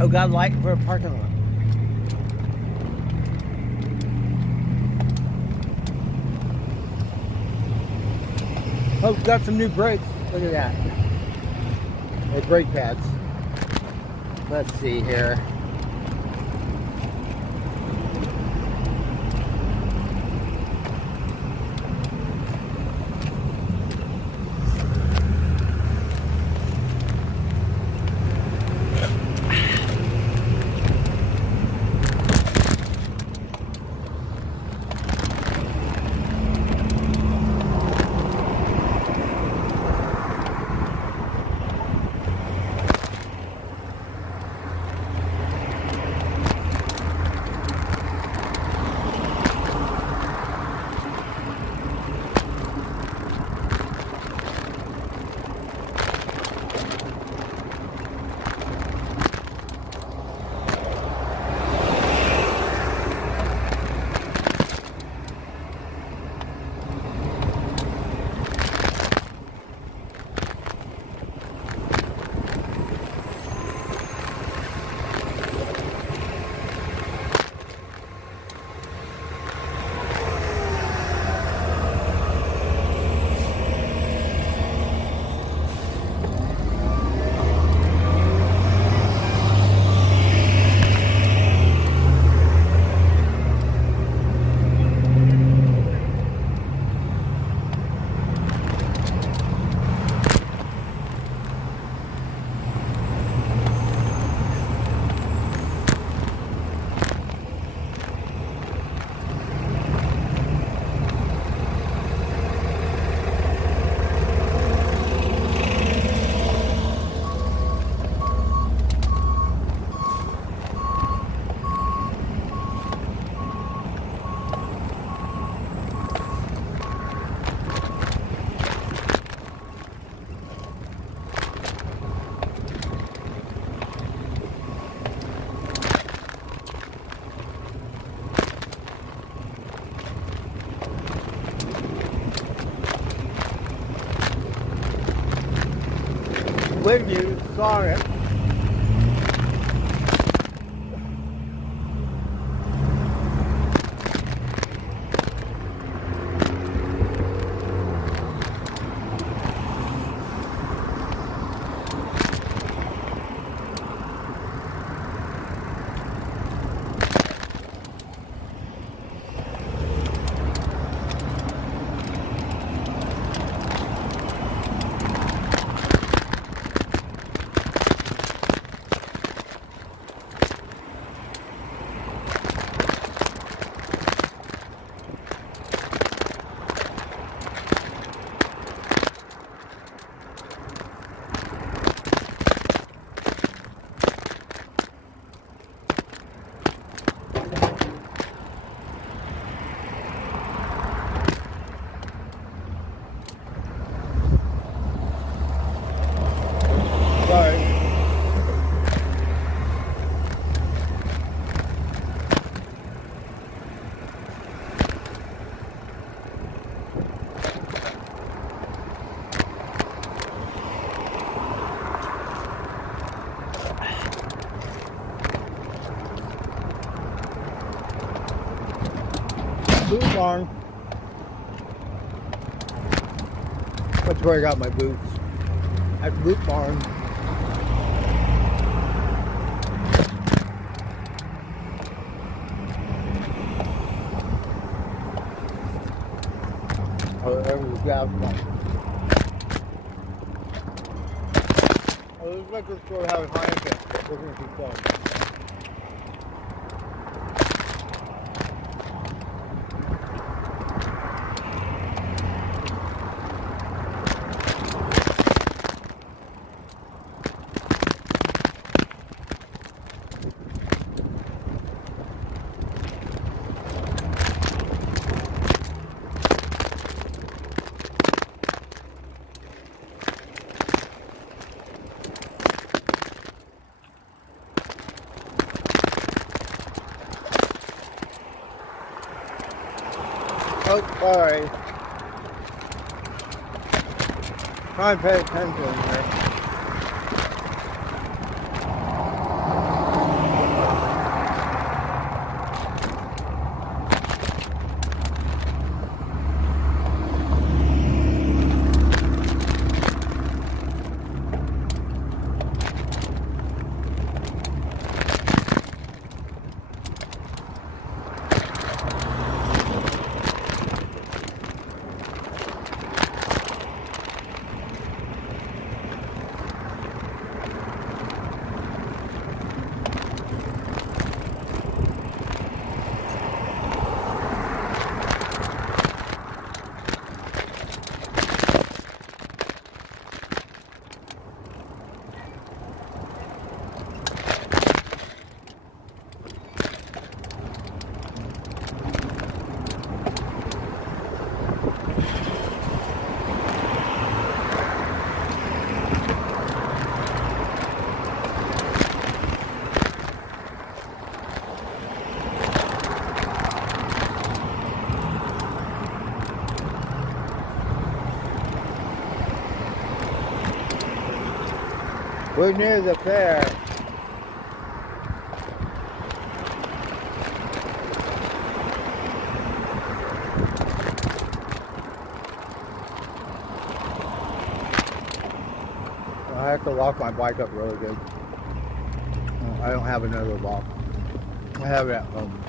Oh, got a light for a parking lot. Oh, got some new brakes. Look at that. Or brake pads. Let's see here. When you saw it, Boot barn. That's where I got my boots. At Boot Barn. Oh, there was a gas pump. Oh, this liquor store has Heineken. We're going to keep going. Oh, sorry. Try and pay attention here. We're near the fair. I have to lock my bike up really good. I don't have another lock. I have it at home.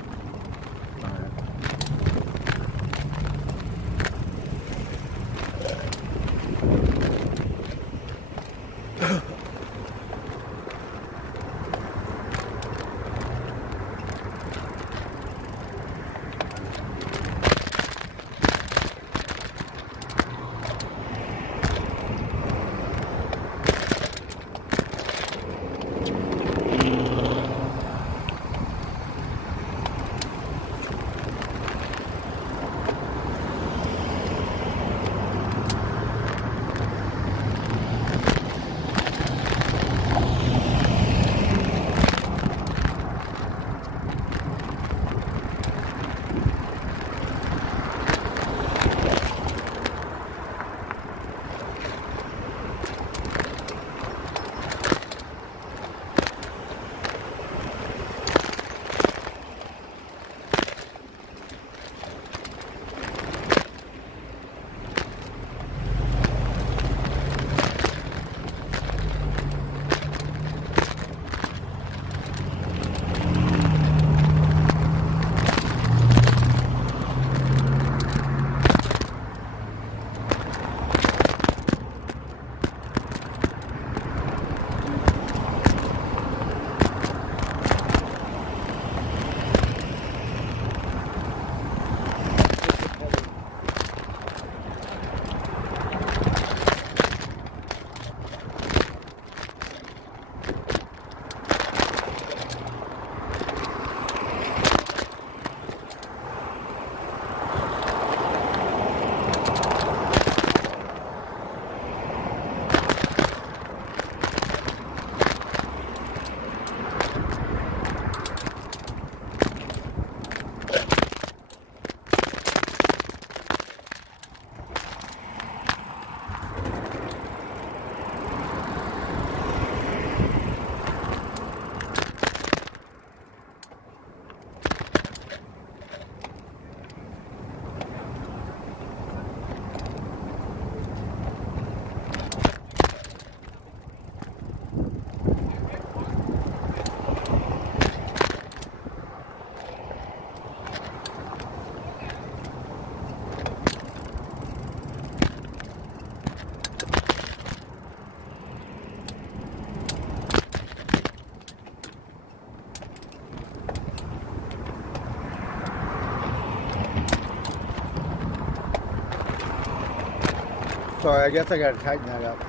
Sorry, I guess I gotta tighten that up.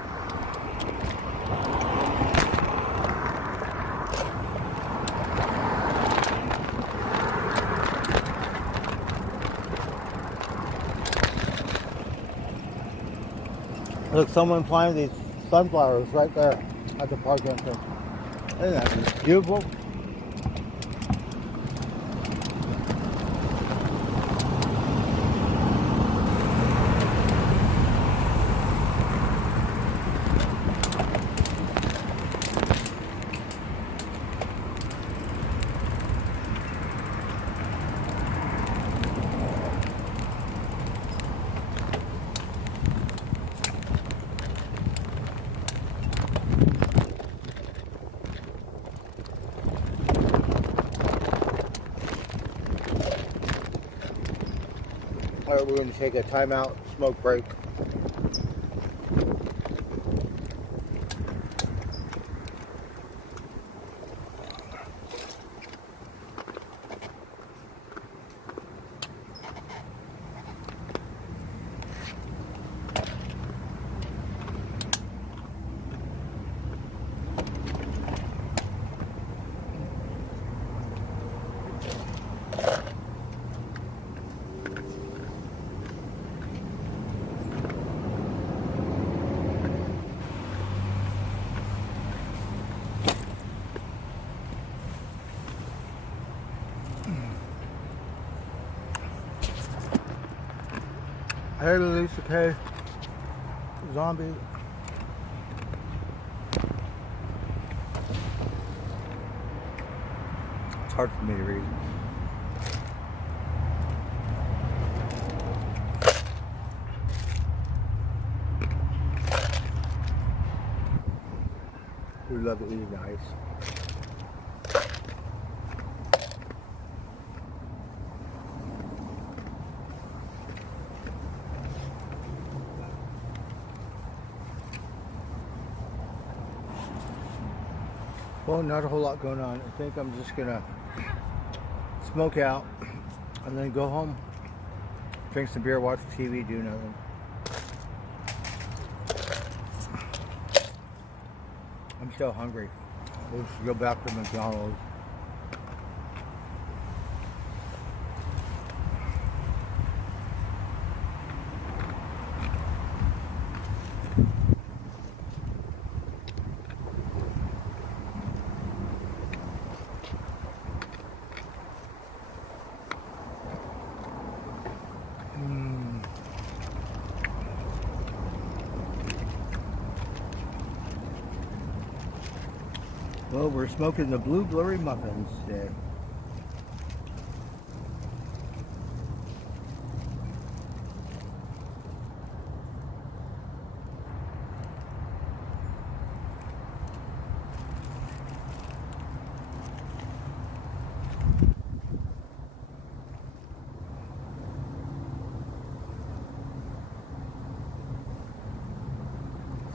Look, someone planted these sunflowers right there at the park entrance. Isn't that beautiful? All right, we're going to take a timeout, smoke break. Hey, Lisa K. Zombie. It's hard for me to read. We love to eat ice. Well, not a whole lot going on. I think I'm just gonna smoke out and then go home, drink some beer, watch TV, do nothing. I'm still hungry. We'll just go back to McDonald's. Well, we're smoking the Blue Blurry muffins today.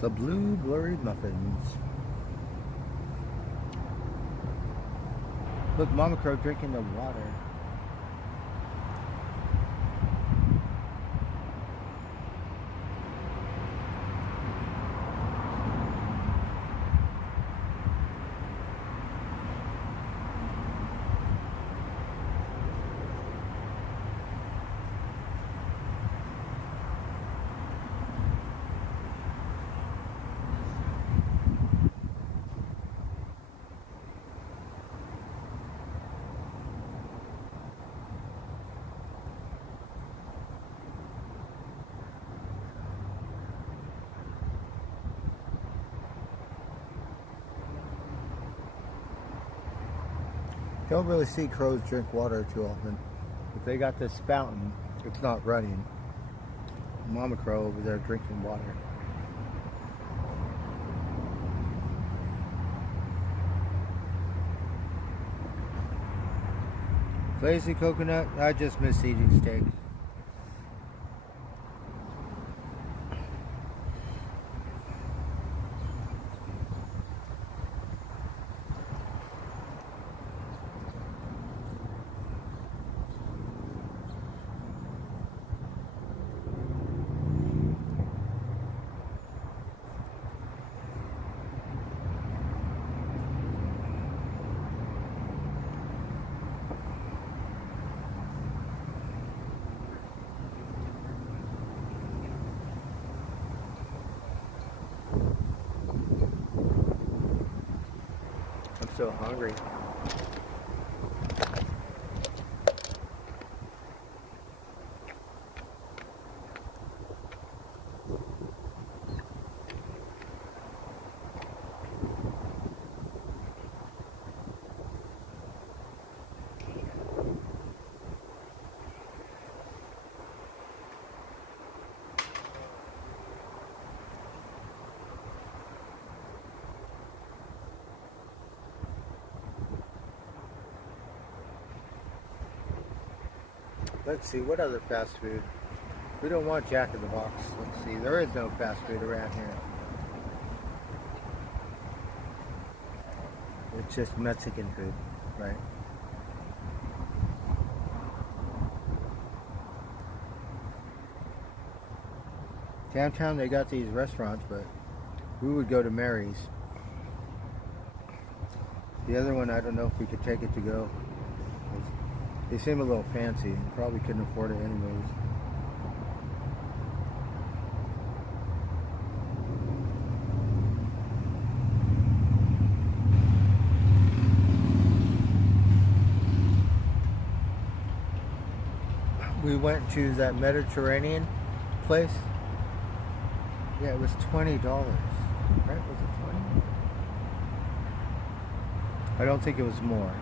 The Blue Blurry muffins. Look, Mama Crow drinking the water. Don't really see crows drink water too often. If they got this fountain, it's not running. Mama Crow over there drinking water. Lazy coconut, I just miss eating steak. so hungry. Let's see, what other fast food? We don't want Jack in the Box. Let's see, there is no fast food around here. It's just Mexican food, right? Downtown they got these restaurants, but we would go to Mary's. The other one, I don't know if we could take it to go. They seem a little fancy. Probably couldn't afford it anyways. We went to that Mediterranean place. Yeah, it was $20. Right? Was it 20? I don't think it was more.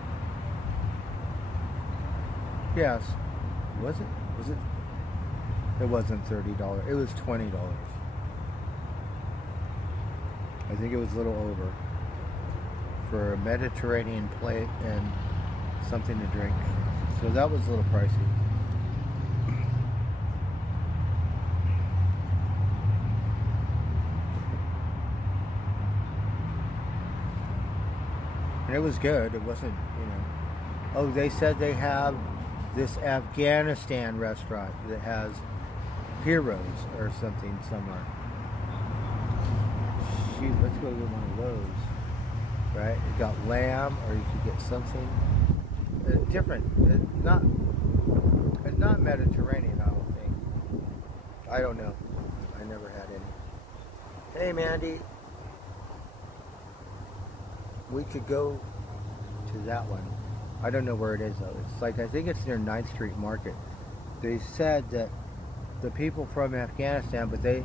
Yes. Was it? Was it? It wasn't $30. It was $20. I think it was a little over for a Mediterranean plate and something to drink. So that was a little pricey. And it was good. It wasn't, you know. Oh, they said they have this Afghanistan restaurant that has heroes or something somewhere. Shoot, let's go get one of those. Right? It got lamb, or you could get something different. It's not Mediterranean, I don't think. I don't know. I never had any. Hey, Mandy. We could go to that one. I don't know where it is though. It's like, I think it's near 9th Street Market. They said that the people from Afghanistan, but they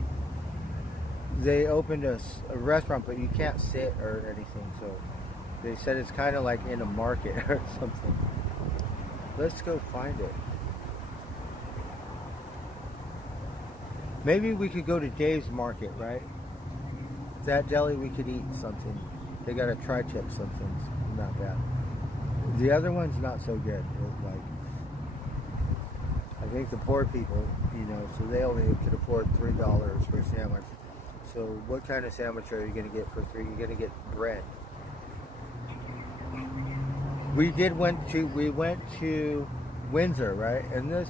opened a restaurant, but you can't sit or anything. So they said it's kind of like in a market or something. Let's go find it. Maybe we could go to Dave's Market, right? That deli, we could eat something. They got a tri-tip, something's not bad. The other one's not so good. Like, I think the poor people, you know, so they only could afford $3 for a sandwich. So what kind of sandwich are you going to get for $3? You're going to get bread. We went to Windsor, right? And this,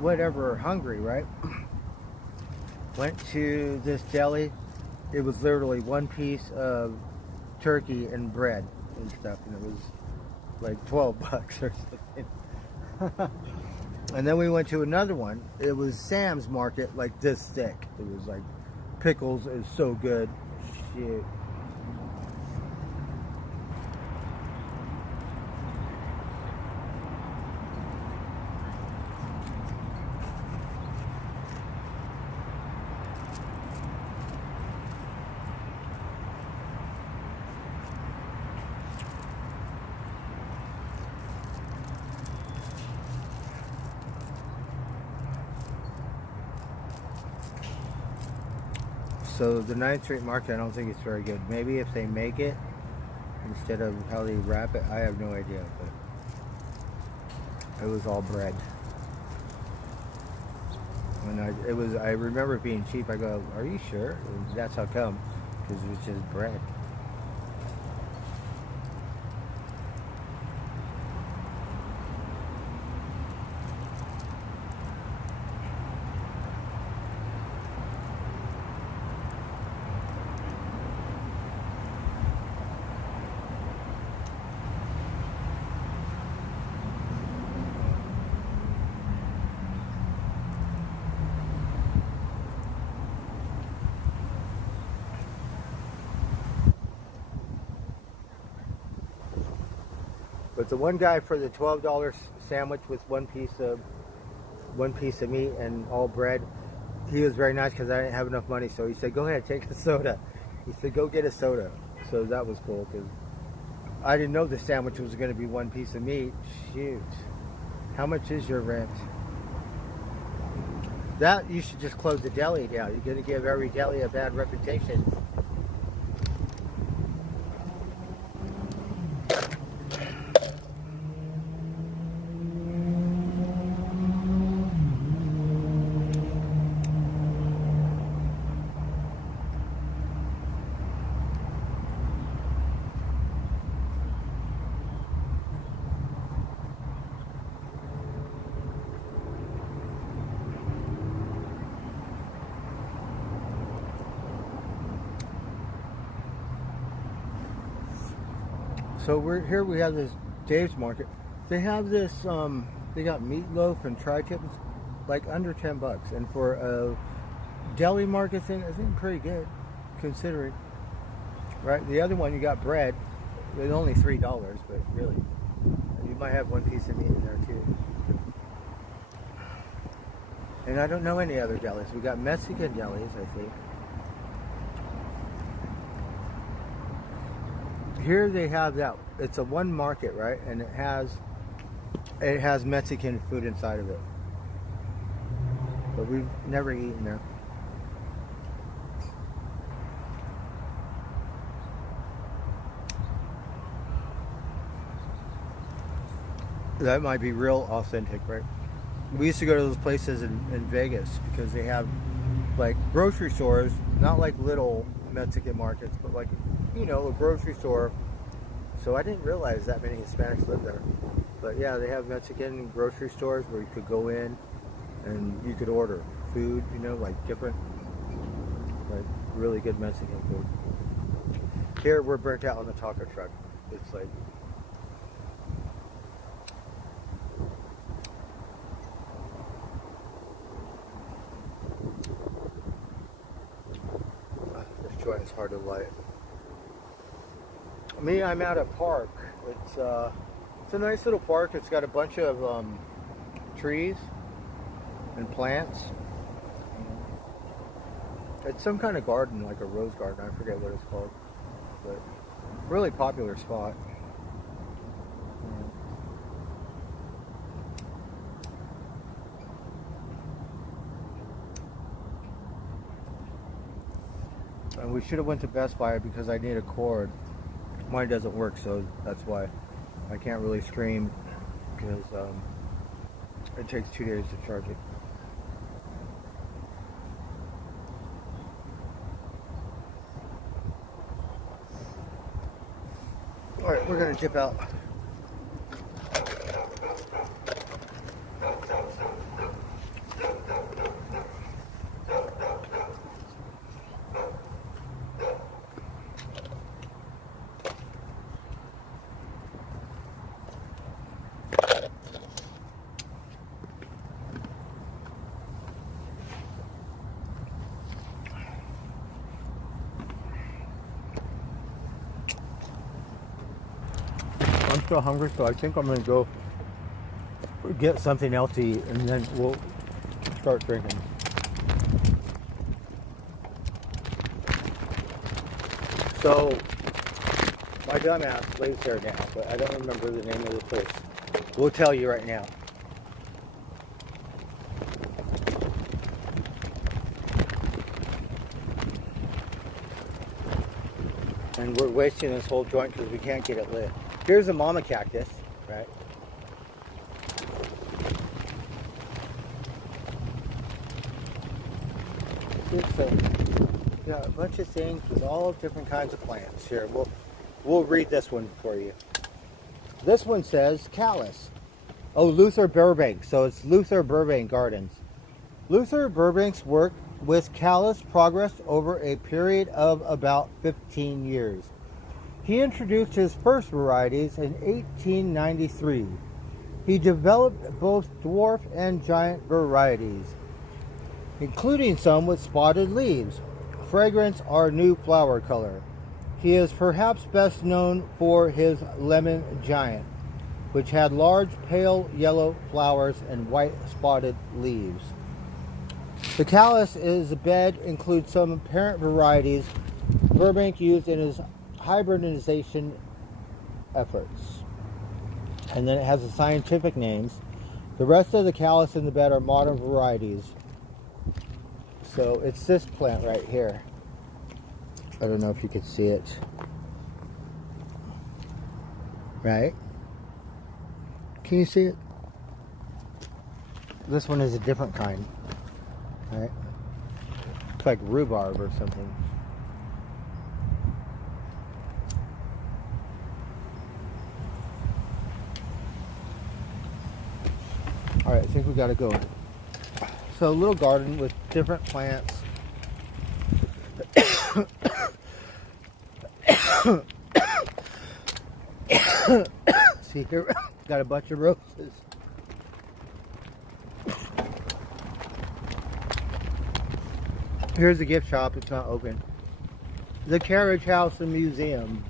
whatever, Hungry, right? Went to this deli. It was literally one piece of turkey and bread and stuff, and it was like $12 or something. And then we went to another one. It was Sam's Market, like this thick. It was like pickles. It was so good. Shit. So the 9th Street Market, I don't think it's very good. Maybe if they make it instead of how they wrap it, I have no idea. But it was all bread, and I remember it being cheap. I go, "Are you sure?" And that's how come, because it was just bread. But the one guy for the $12 sandwich with one piece of meat and all bread, he was very nice because I didn't have enough money. So he said, "Go ahead, take a soda." He said, "Go get a soda." So that was cool because I didn't know the sandwich was going to be one piece of meat. Shoot, how much is your rent? That you should just close the deli down. You're going to give every deli a bad reputation. So we're here. We have this Dave's Market. They have this. They got meatloaf and tri-tip, like under $10, and for a deli market thing, I think pretty good, considering. Right. The other one you got bread. It's only $3, but really, you might have one piece of meat in there too. And I don't know any other delis. We got Mexican delis, I think. Here they have that. It's a one market, right? And it has Mexican food inside of it. But we've never eaten there. That might be real authentic, right? We used to go to those places in Vegas because they have like grocery stores, not like little Mexican markets, but like, you know, a grocery store. So I didn't realize that many Hispanics live there. But yeah, they have Mexican grocery stores where you could go in and you could order food, you know, like different, like really good Mexican food. Here we're burnt out on the taco truck. It's like, this joint is hard to light. Me, I'm at a park. It's a nice little park. It's got a bunch of trees and plants. It's some kind of garden, like a rose garden. I forget what it's called, but really popular spot. And we should have went to Best Buy because I need a cord. Mine doesn't work, so that's why I can't really stream, because it takes 2 days to charge it. Alright, we're going to dip out. I'm still hungry, so I think I'm going to go get something else to eat, and then we'll start drinking. So, my dumbass lives there now, but I don't remember the name of the place. We'll tell you right now. And we're wasting this whole joint because we can't get it lit. Here's a mama cactus, right? Got a bunch of things with all different kinds of plants. Here, we'll read this one for you. This one says Callus. Oh, Luther Burbank. So it's Luther Burbank Gardens. Luther Burbank's work with Callus progressed over a period of about 15 years. He introduced his first varieties in 1893. He developed both dwarf and giant varieties, including some with spotted leaves, fragrance, or new flower color. He is perhaps best known for his lemon giant. which had large pale yellow flowers and white spotted leaves. The callus is a bed includes some parent varieties Burbank used in his hybridization efforts. And then it has the scientific names. The rest of the callus in the bed are modern varieties. So it's this plant right here. I don't know if you can see it. Right? Can you see it? This one is a different kind. Right? It's like rhubarb or something. Alright, I think we gotta go. So a little garden with different plants. See here, got a bunch of roses. Here's the gift shop, it's not open. The Carriage House and Museum.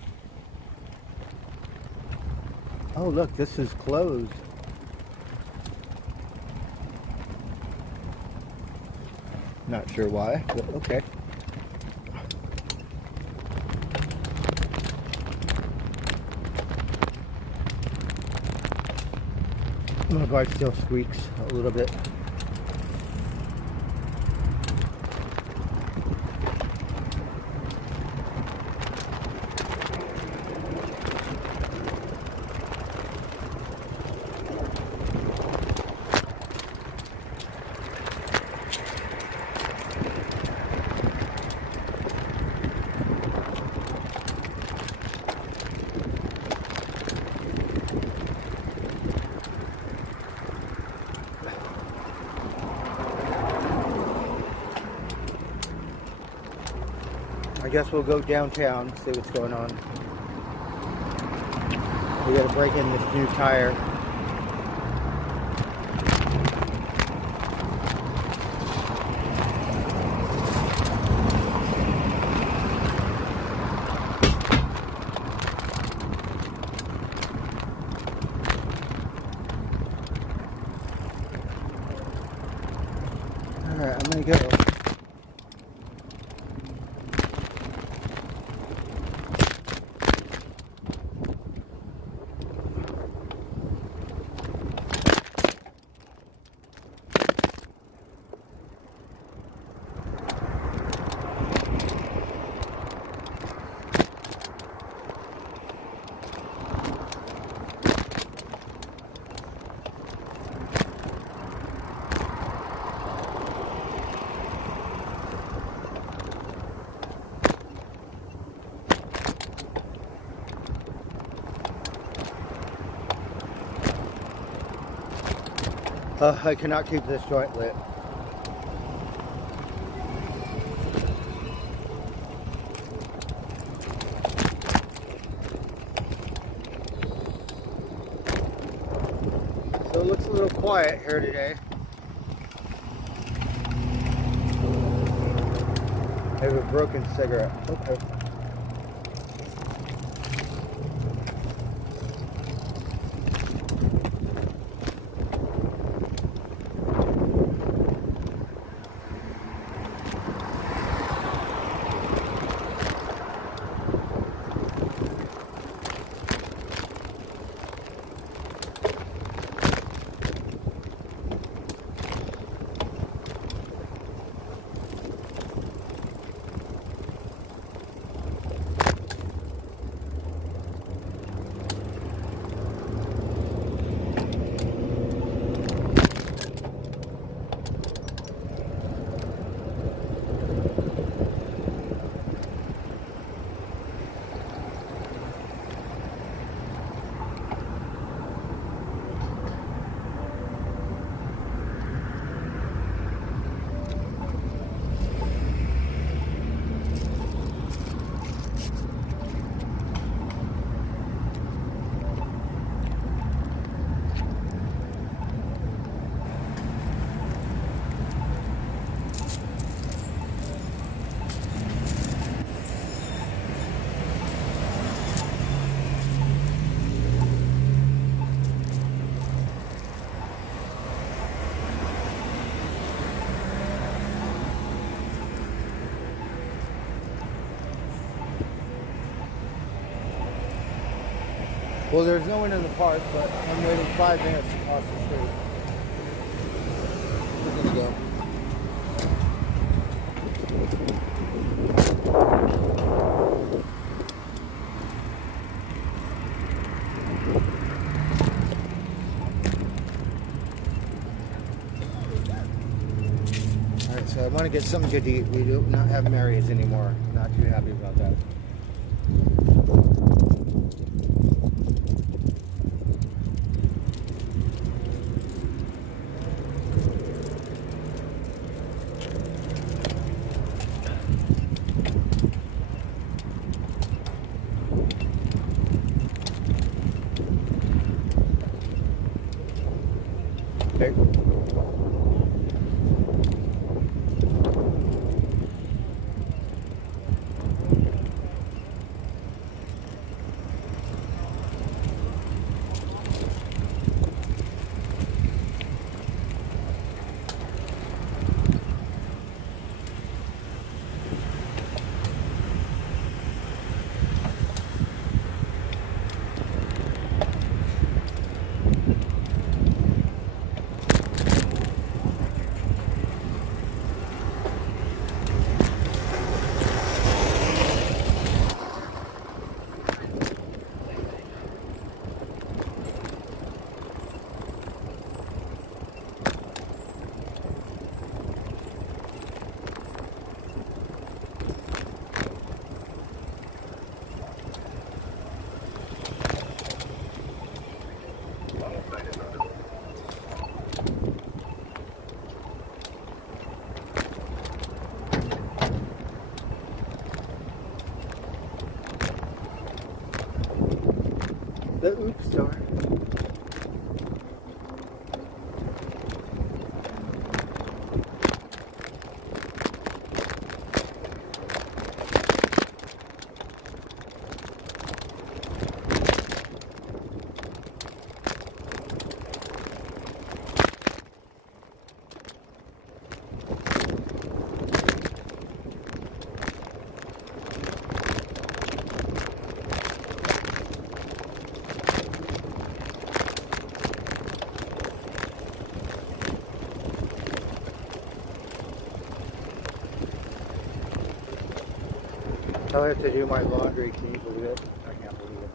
Oh look, this is closed. Not sure why, but okay. My bike still squeaks a little bit. I guess we'll go downtown, see what's going on. We gotta break in this new tire. Alright, I'm gonna go. I cannot keep this joint lit. So it looks a little quiet here today. I have a broken cigarette. Okay. Well, there's no one in the park, but I'm waiting 5 minutes to cross the street. We're gonna go. Alright, so I want to get something good to eat. We do not have Mary's anymore. Not too happy about that. Okay. The Oops Store. I have to do my laundry. Can you believe it? I can't believe it.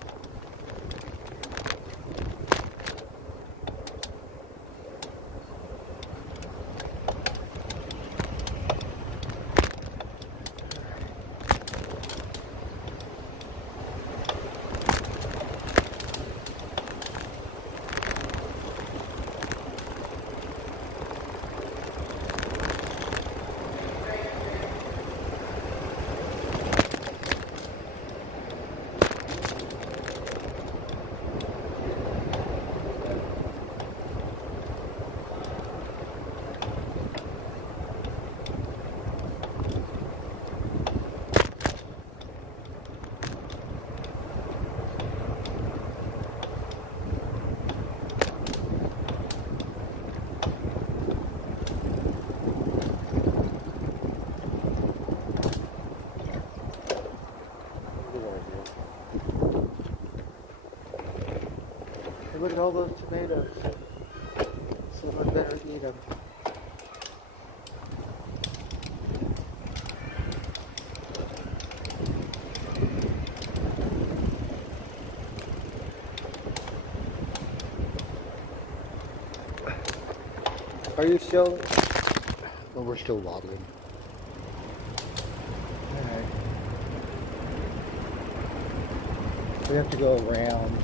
Look at all those tomatoes. Someone better eat them. Are you still? Oh, we're still wobbling. Alright. We have to go around.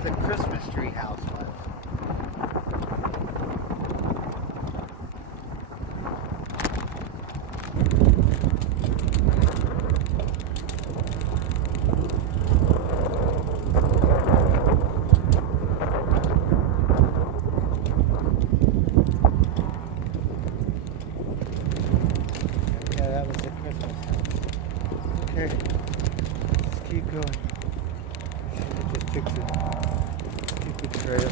where the Christmas tree house was. Yeah, that was the Christmas house. Okay, let's keep going. Should have just took the stupid trail.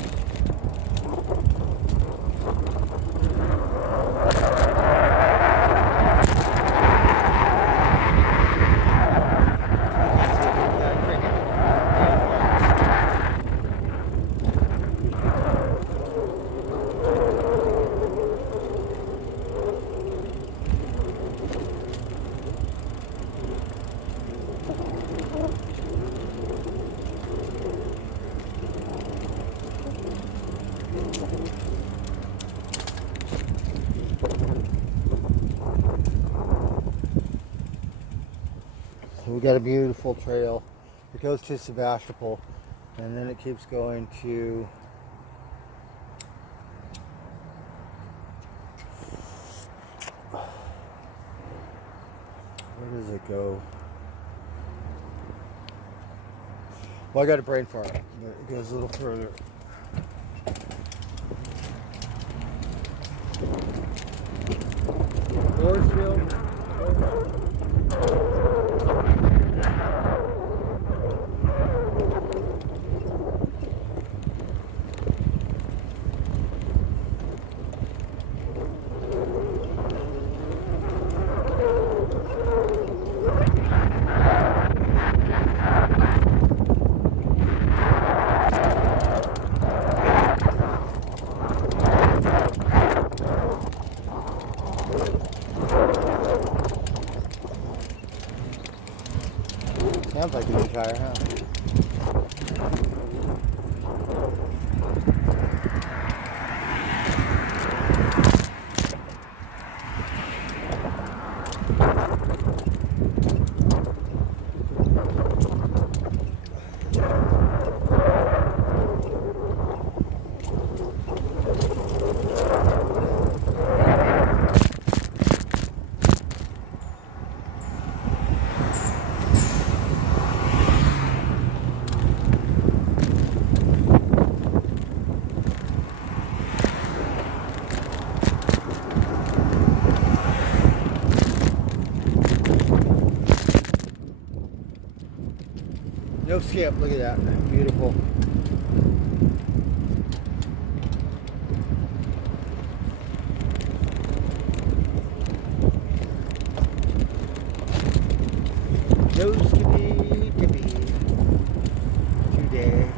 So we got a beautiful trail. It goes to Sebastopol, and then it keeps going to where does it go? Well, I got a brain fart, but it goes a little further. Horsfield. Sounds like a new tire, huh? No skip, look at that. Beautiful. No skippy dippy today.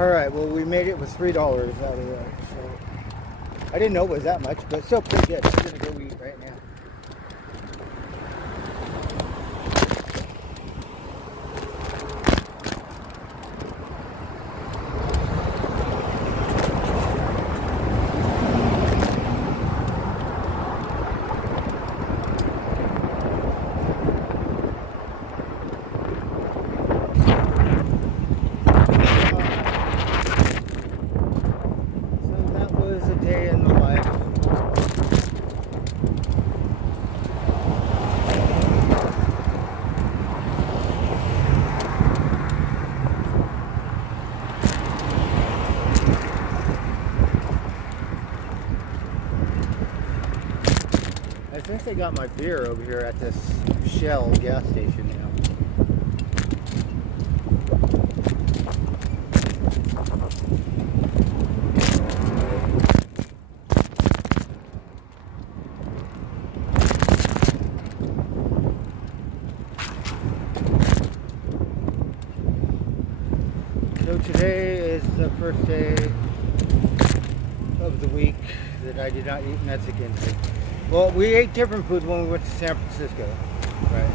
All right, well, we made it with $3 out of there. So I didn't know it was that much, but still pretty good. I'm gonna go eat right now. So that was a day in the life. I think they got my beer over here at this Shell gas station now. So today is the first day of the week that I did not eat Mexican food. Well, we ate different food when we went to San Francisco, right?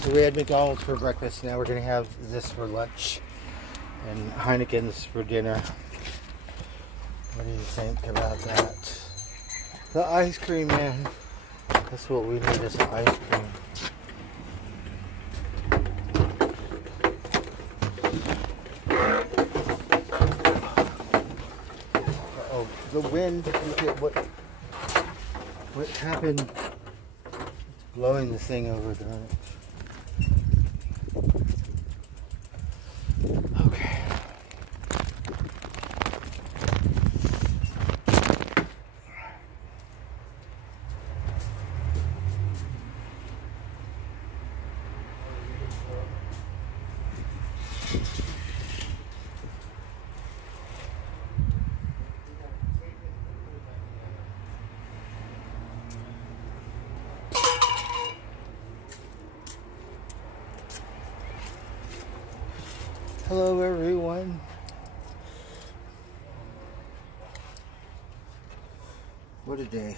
So we had McDonald's for breakfast. Now we're going to have this for lunch and Heineken's for dinner. What do you think about that? The ice cream, man. That's what we need is ice cream. Oh, the wind. Look at what happened. It's blowing the thing over there. Okay. Hello everyone. What a day.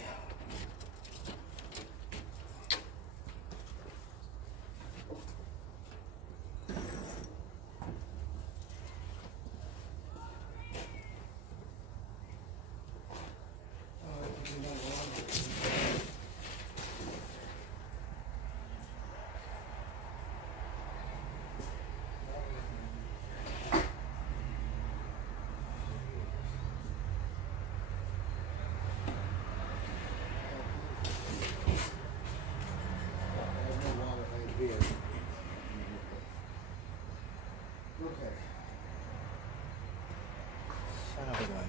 Okay. Son of a gun.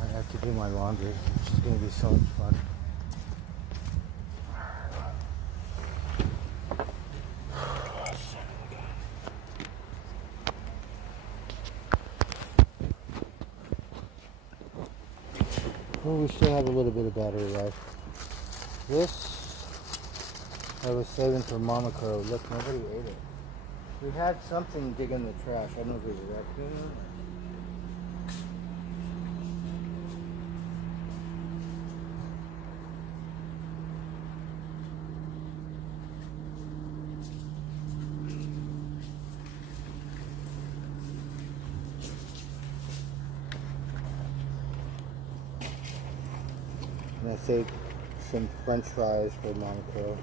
I have to do my laundry. It's going to be so much fun. Oh, we still have a little bit of battery life. This I was saving for Mama Crow. Look, nobody ate it. We had something dig in the trash. I don't know if it was a raccoon. And I saved some French fries for Mama Crow.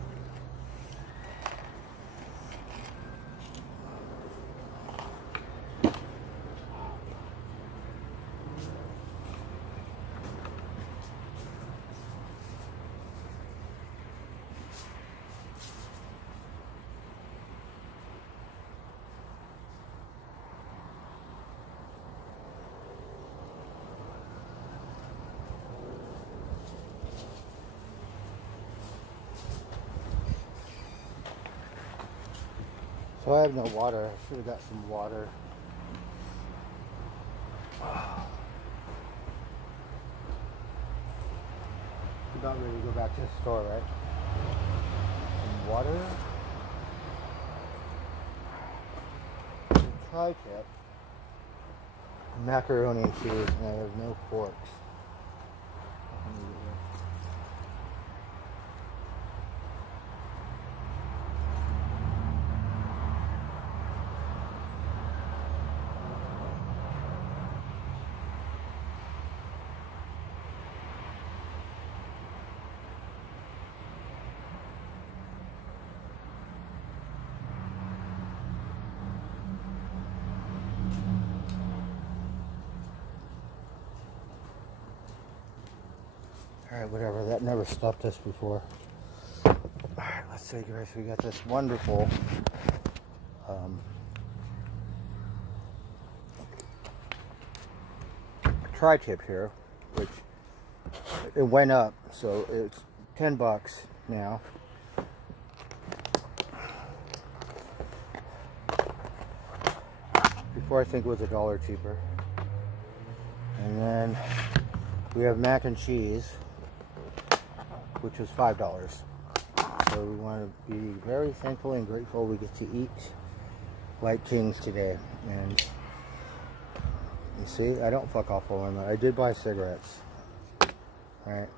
So I have no water. I should have got some water. We're not ready to go back to the store, right? Some water. Some tri-tip. Macaroni and cheese, and I have no forks. Alright, whatever. That never stopped us before. Alright, let's see, guys. We got this wonderful tri-tip here, which it went up, so it's $10 now. Before I think it was $1 cheaper. And then we have mac and cheese, which was $5. So we want to be very thankful and grateful we get to eat like kings today. And you see, I don't fuck off on that. I did buy cigarettes. Alright.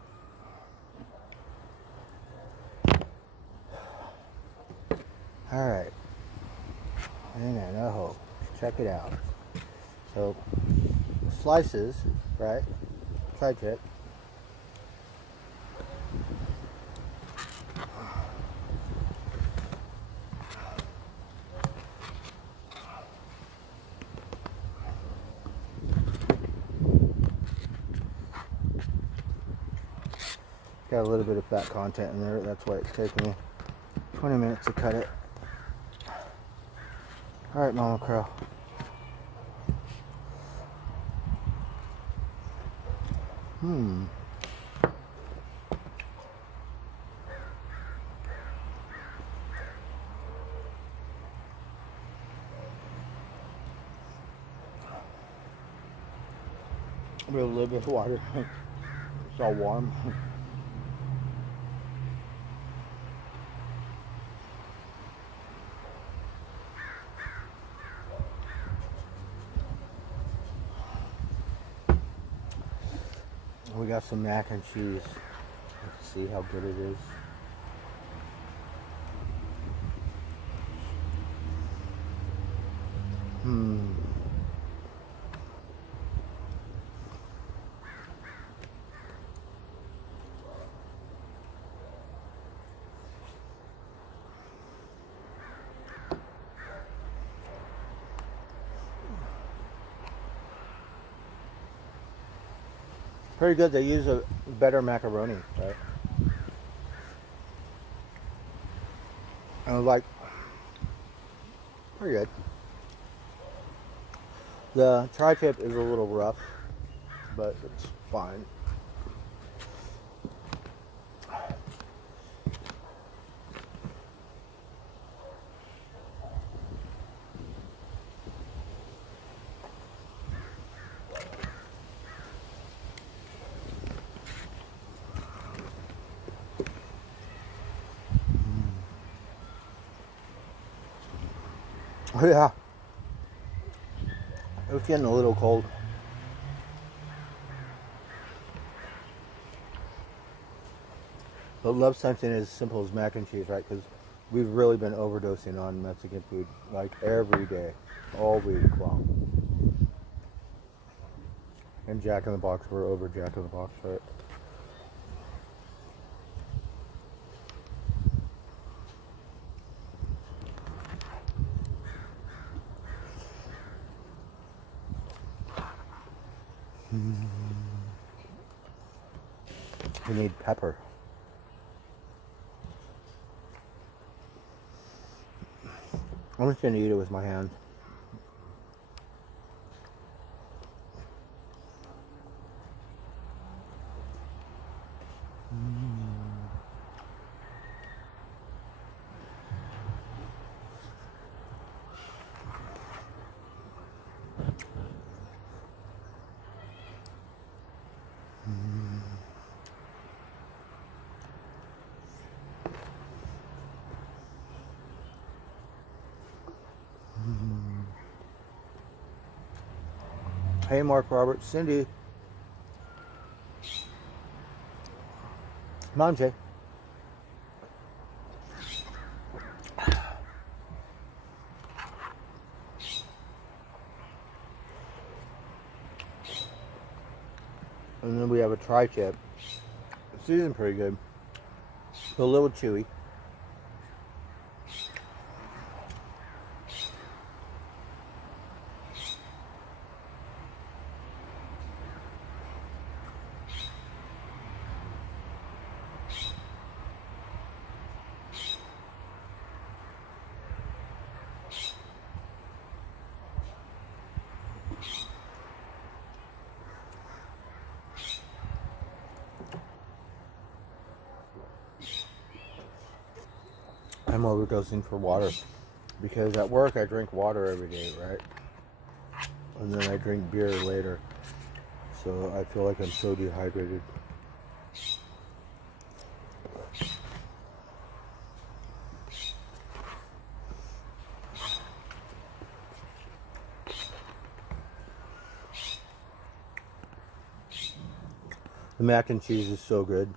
Alright. And I hope. Check it out. So, slices, right? Tri-tip. Got a little bit of fat content in there. That's why it's taking me 20 minutes to cut it. Alright, Mama Crow. With a little bit of water. It's all warm. We got some mac and cheese. Let's see how good it is. Pretty good. They use a better macaroni, right? And like, pretty good. The tri-tip is a little rough, but it's fine. Yeah, it was getting a little cold. But love something as simple as mac and cheese, right? Because we've really been overdosing on Mexican food, like every day, all week long. And Jack in the Box, we're over Jack in the Box, right? We need pepper. I'm just gonna eat it with my hands. Hey, Mark Roberts, Cindy, Mom Jay. And then we have a tri-tip. Seasoned pretty good. A little chewy. I'm overdosing for water because at work I drink water every day, right? And then I drink beer later, so I feel like I'm so dehydrated. The mac and cheese is so good.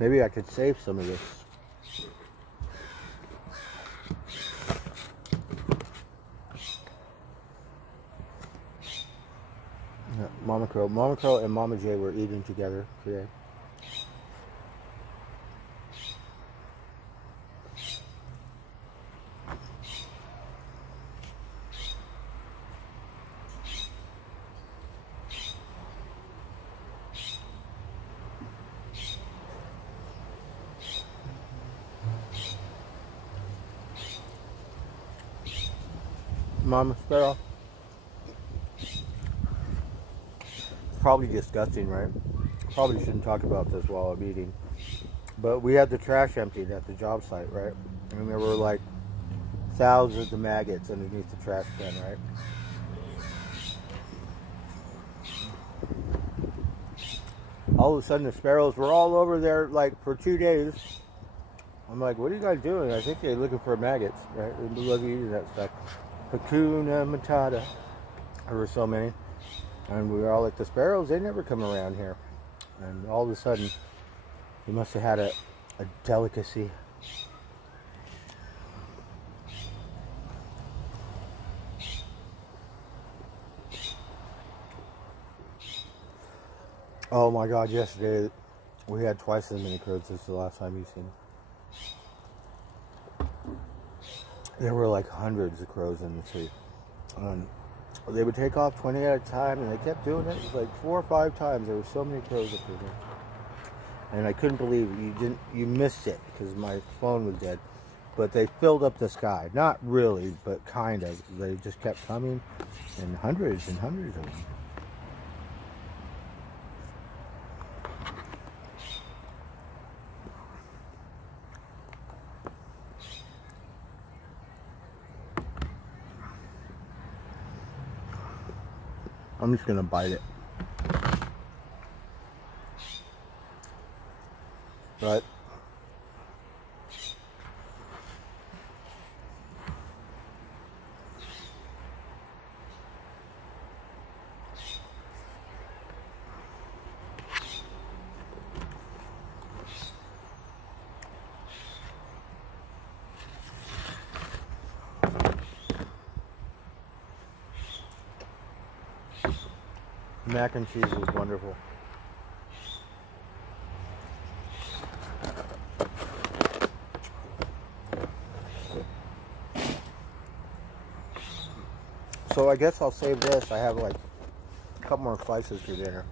Maybe I could save some of this. Yeah, Mama Crow and Mama J were eating together today. Mama Sparrow. Probably disgusting, right? Probably shouldn't talk about this while I'm eating. But we had the trash emptied at the job site, right? And there were like thousands of maggots underneath the trash can, right? All of a sudden the sparrows were all over there like for 2 days. I'm like, what are you guys doing? I think they're looking for maggots, right? They love eating that stuff. Hakuna Matata. There were so many. And we were all like, the sparrows, they never come around here. And all of a sudden, we must have had a delicacy. Oh my God, yesterday we had twice as many crows as the last time you've seen. There were like hundreds of crows in the tree. They would take off 20 at a time, and they kept doing it. It was like 4 or 5 times. There were so many crows up there. And I couldn't believe you missed it because my phone was dead. But they filled up the sky. Not really, but kind of. They just kept coming, and hundreds of them. I'm just gonna bite it. But mac and cheese is wonderful. So I guess I'll save this. I have like a couple more slices for dinner.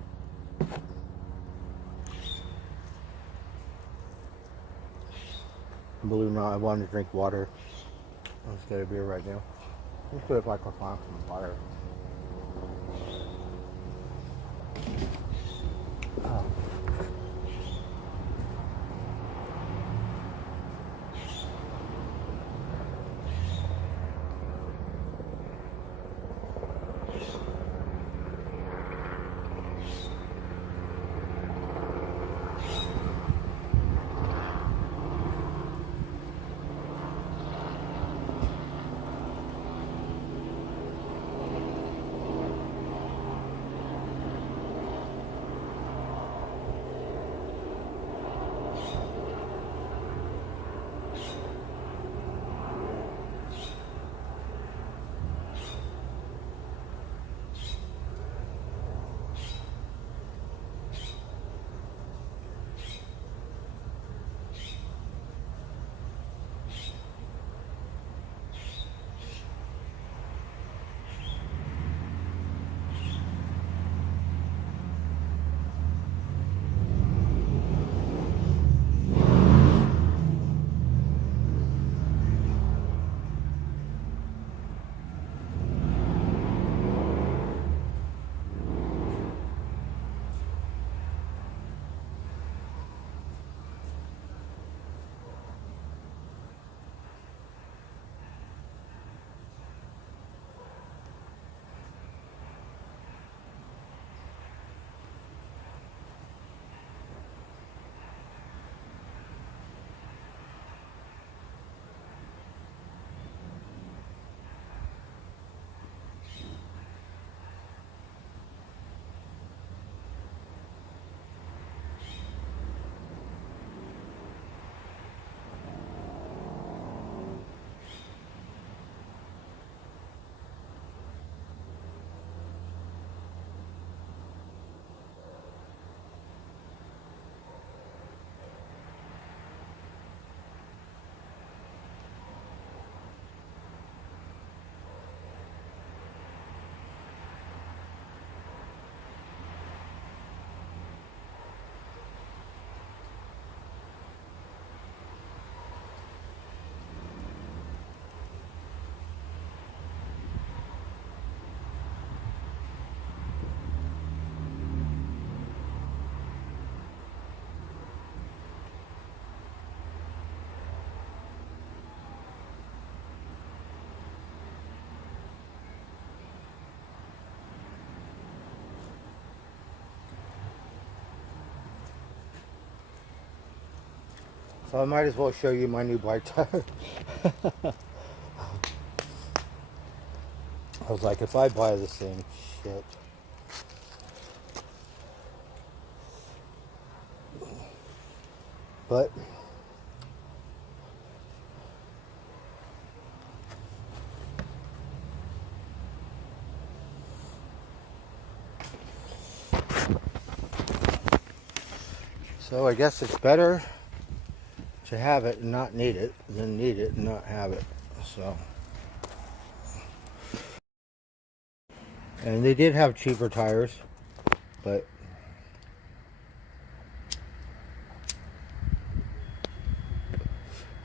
Believe it or not, I wanted to drink water. Let's get a beer right now. Let's put it like a flask of water. Oh. So I might as well show you my new bike tire. I was like, if I buy this thing, shit. But so I guess it's better to have it and not need it than need it and not have it. So, and they did have cheaper tires, but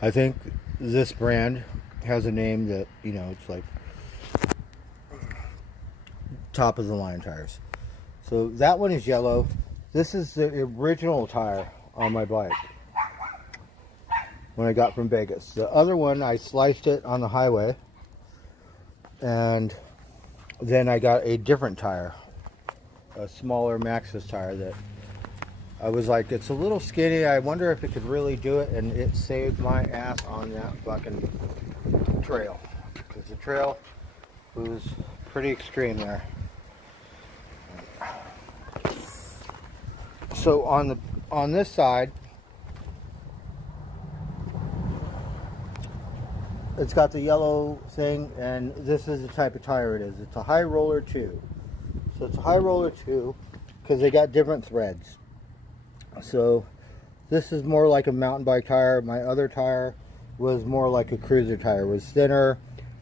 I think this brand has a name that, you know, it's like top of the line tires. So that one is yellow. This is the original tire on my bike when I got from Vegas. The other one, I sliced it on the highway, and then I got a different tire a smaller Maxxis tire that I was like, it's a little skinny. I wonder if it could really do it, and it saved my ass on that fucking trail. Because the trail was pretty extreme there. So on this side, it's got the yellow thing, and this is the type of tire it is. It's a High Roller 2. So it's a High Roller 2 because they got different threads. So this is more like a mountain bike tire. My other tire was more like a cruiser tire. It was thinner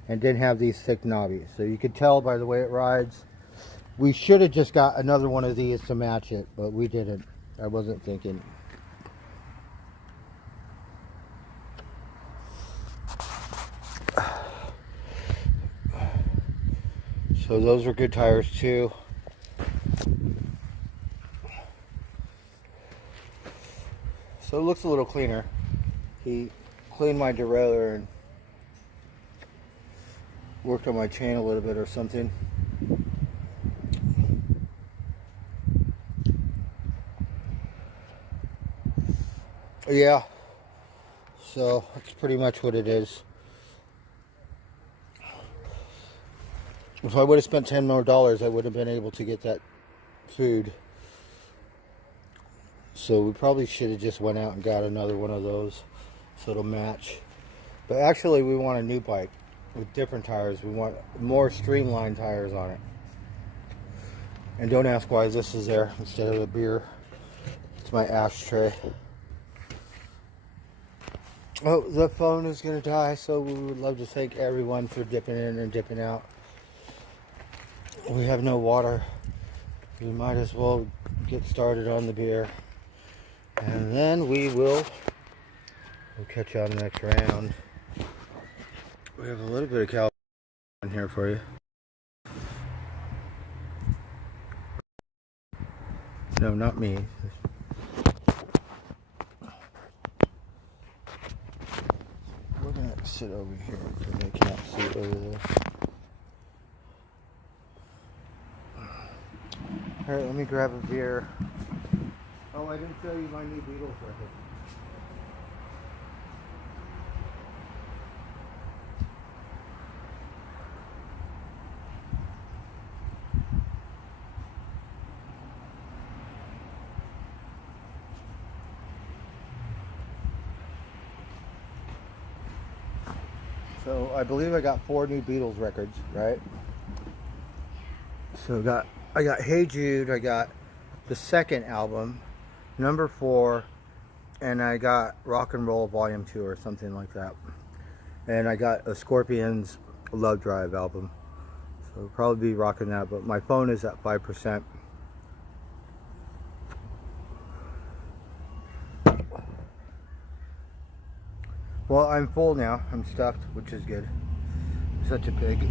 and didn't have these thick knobbies. So you could tell by the way it rides. We should have just got another one of these to match it, but we didn't. I wasn't thinking. So those are good tires too. So it looks a little cleaner. He cleaned my derailleur and worked on my chain a little bit or something. Yeah. So that's pretty much what it is. If I would have spent $10 more, I would have been able to get that food. So we probably should have just went out and got another one of those so it'll match. But actually we want a new bike with different tires. We want more streamlined tires on it. And don't ask why this is there instead of the beer. It's my ashtray. Oh, the phone is going to die, so we would love to thank everyone for dipping in and dipping out. We have no water. We might as well get started on the beer. And then we'll catch you on the next round. We have a little bit of California in here for you. No, not me. We're gonna sit over here because I can't see over there. Alright, let me grab a beer. Oh, I didn't show you my new Beatles record. So I believe I got 4 new Beatles records, right? So I got Hey Jude, I got the second album, number 4, and I got Rock and Roll Volume 2 or something like that. And I got a Scorpions Love Drive album. So I'll probably be rocking that, but my phone is at 5%. Well, I'm full now. I'm stuffed, which is good. Such a pig.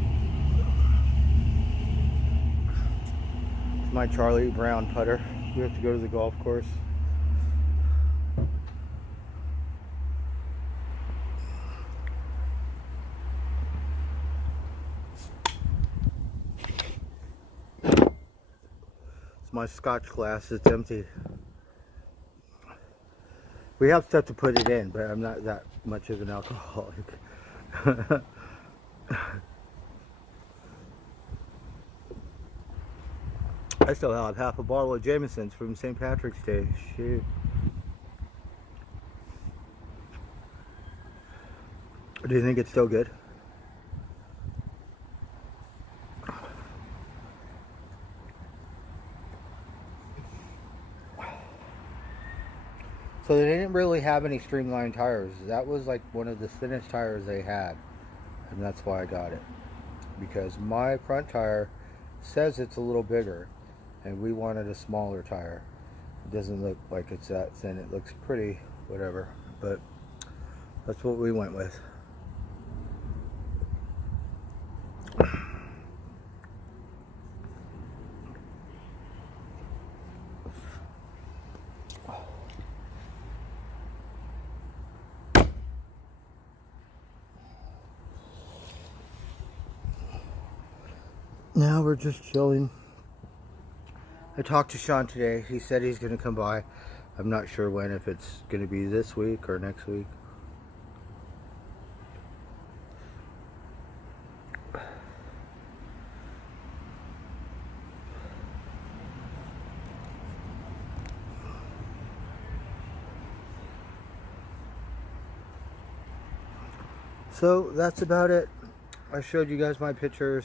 It's my Charlie Brown putter. We have to go to the golf course. It's my Scotch glass. It's empty. We have stuff to put it in, but I'm not that much of an alcoholic. I still have half a bottle of Jameson's from St. Patrick's Day. Shoot. Do you think it's still good? So they didn't really have any streamlined tires. That was like one of the thinnest tires they had. And that's why I got it. Because my front tire says it's a little bigger. And we wanted a smaller tire. It doesn't look like it's that thin. It looks pretty, whatever. But that's what we went with. Now we're just chilling. I talked to Sean today. He said he's going to come by. I'm not sure when, if it's going to be this week or next week. So that's about it. I showed you guys my pictures.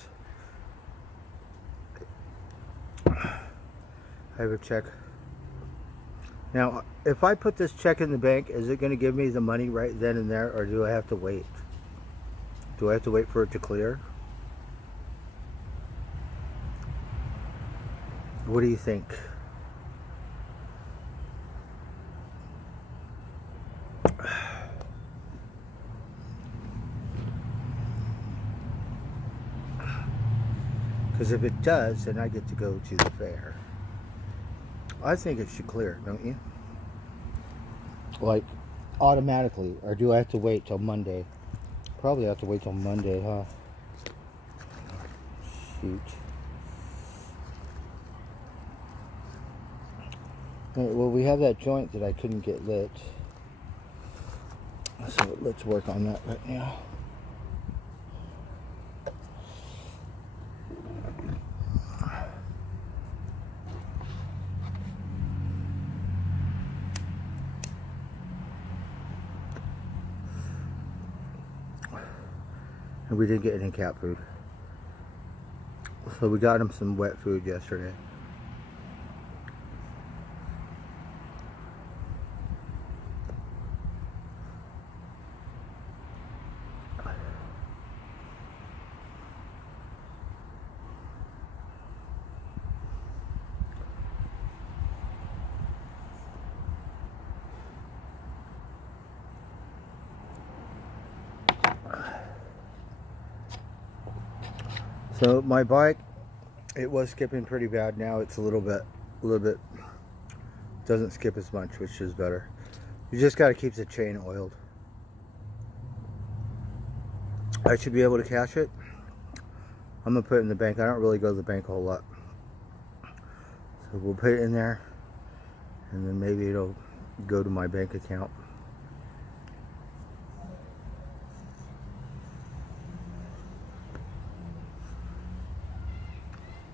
I have a check. Now, if I put this check in the bank, is it going to give me the money right then and there, or do I have to wait? Do I have to wait for it to clear? What do you think? Because if it does, then I get to go to the fair. I think it should clear, don't you? Like, automatically. Or do I have to wait till Monday? Probably have to wait till Monday, huh? Shoot. Alright, well, we have that joint that I couldn't get lit. So let's work on that right now. And we didn't get any cat food. So we got him some wet food yesterday. So my bike, it was skipping pretty bad. Now it's a little bit, doesn't skip as much, which is better. You just got to keep the chain oiled. I should be able to cash it. I'm gonna put it in the bank. I don't really go to the bank a whole lot, so we'll put it in there, and then maybe it'll go to my bank account.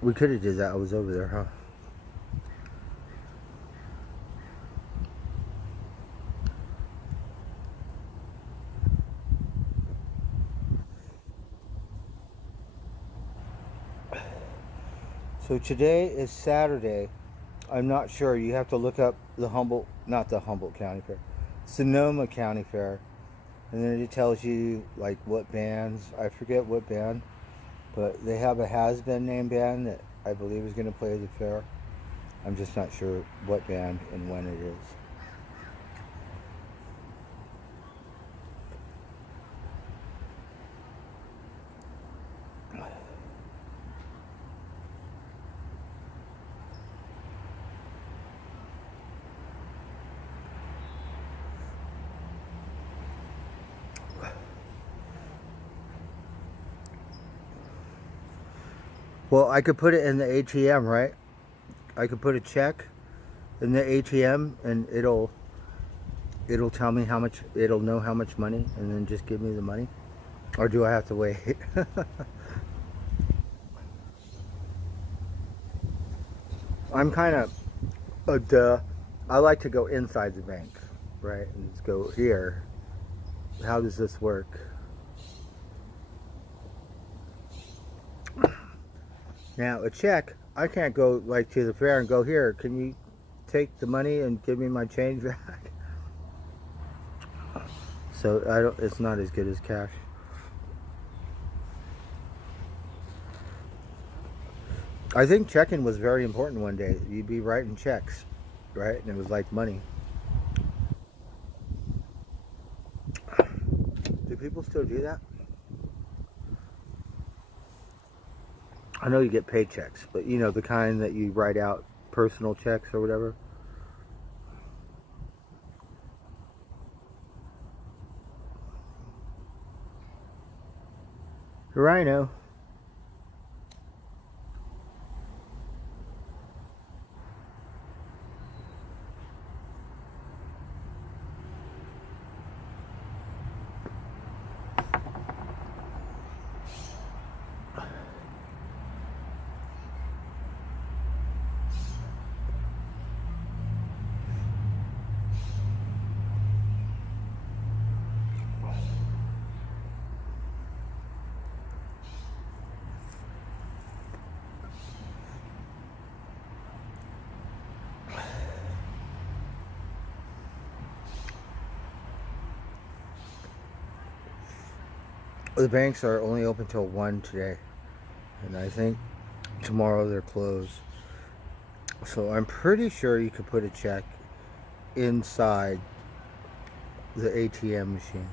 We could have did that. I was over there, huh? So today is Saturday. I'm not sure. You have to look up the not the Humboldt County Fair, Sonoma County Fair, and then it tells you like what bands. I forget what band, but they have a has-been name band that I believe is going to play at the fair. I'm just not sure what band and when it is. Well, I could put it in the ATM, right? I could put a check in the ATM and it'll tell me how much, it'll know how much money and then just give me the money. Or do I have to wait? I'm kind of, I like to go inside the bank, right? And just go here. How does this work? Now, a check, I can't go like to the fair and go, here, can you take the money and give me my change back? So it's not as good as cash. I think checking was very important one day. You'd be writing checks, right? And it was like money. Do people still do that? I know you get paychecks, but you know, the kind that you write out personal checks or whatever. Rhino. The banks are only open till 1 today, and I think tomorrow they're closed. So I'm pretty sure you could put a check inside the ATM machine.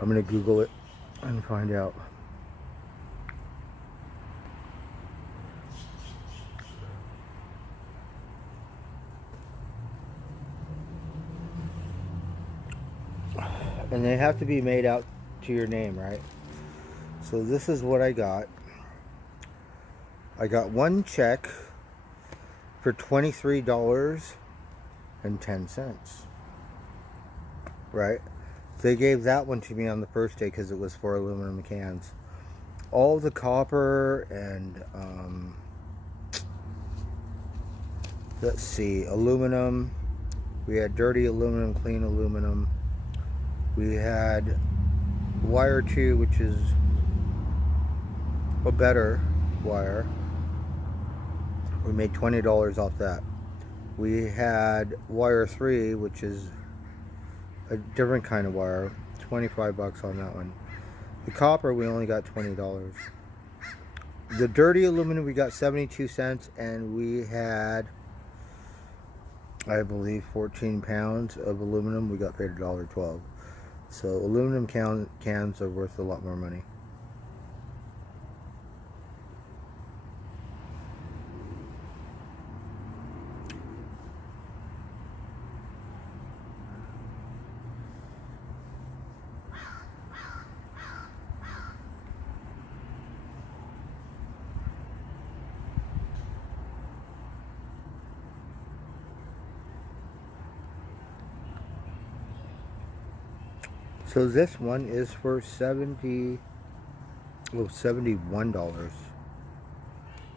I'm gonna Google it and find out. And they have to be made out to your name, right? So this is what I got. I got one check for $23.10. Right? They gave that one to me on the first day because it was for aluminum cans. All the copper and let's see, aluminum. We had dirty aluminum, clean aluminum. We had wire 2, which is a better wire. We made $20 off that. We had wire 3, which is a different kind of wire, 25 bucks on that one. The copper, we only got $20. The dirty aluminum, we got 72 cents, and we had, I believe, 14 pounds of aluminum. We got paid $1.12. So aluminum cans are worth a lot more money. So this one is for $71.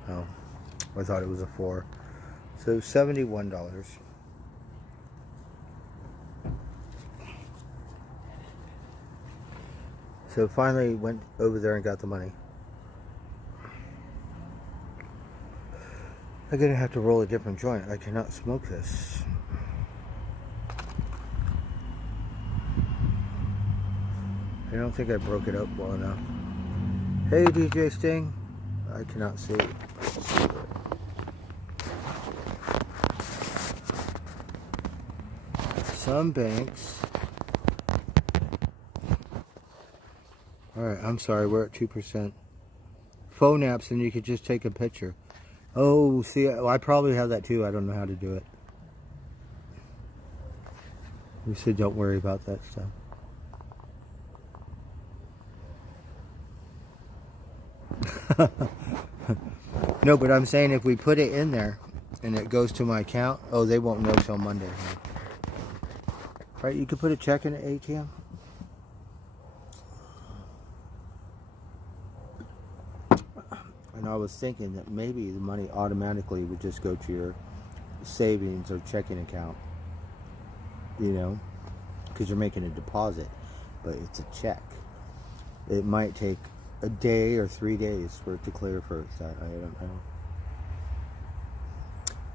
Oh, I thought it was a 4. So $71. So finally went over there and got the money. I'm gonna have to roll a different joint. I cannot smoke this. I don't think I broke it up well enough. Hey DJ Sting. I cannot see. Some banks. Alright, I'm sorry, we're at 2%. Phone apps, and you could just take a picture. Oh, see, I probably have that too. I don't know how to do it. We said don't worry about that stuff. No, but I'm saying if we put it in there and it goes to my account, oh, they won't know till Monday. Right, you could put a check in an ATM. And I was thinking that maybe the money automatically would just go to your savings or checking account, you know, because you're making a deposit, but it's a check. It might take a day or 3 days for it to clear first. I don't know.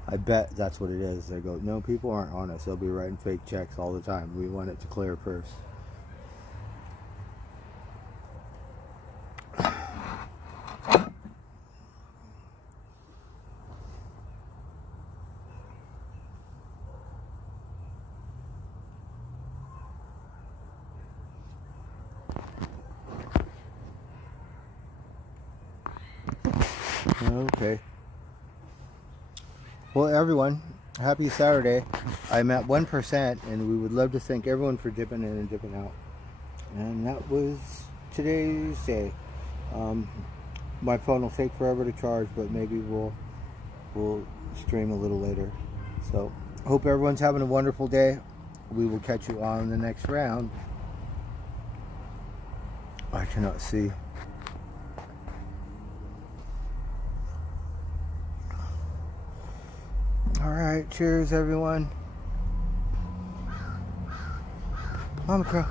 I bet that's what it is. They go, no, people aren't honest. They'll be writing fake checks all the time. We want it to clear first. Okay. Well, everyone, happy Saturday. I'm at 1%, and we would love to thank everyone for dipping in and dipping out. And that was today's day. My phone will take forever to charge, but maybe we'll stream a little later. So, hope everyone's having a wonderful day. We will catch you on the next round. I cannot see. Alright, cheers everyone. Mama Crow.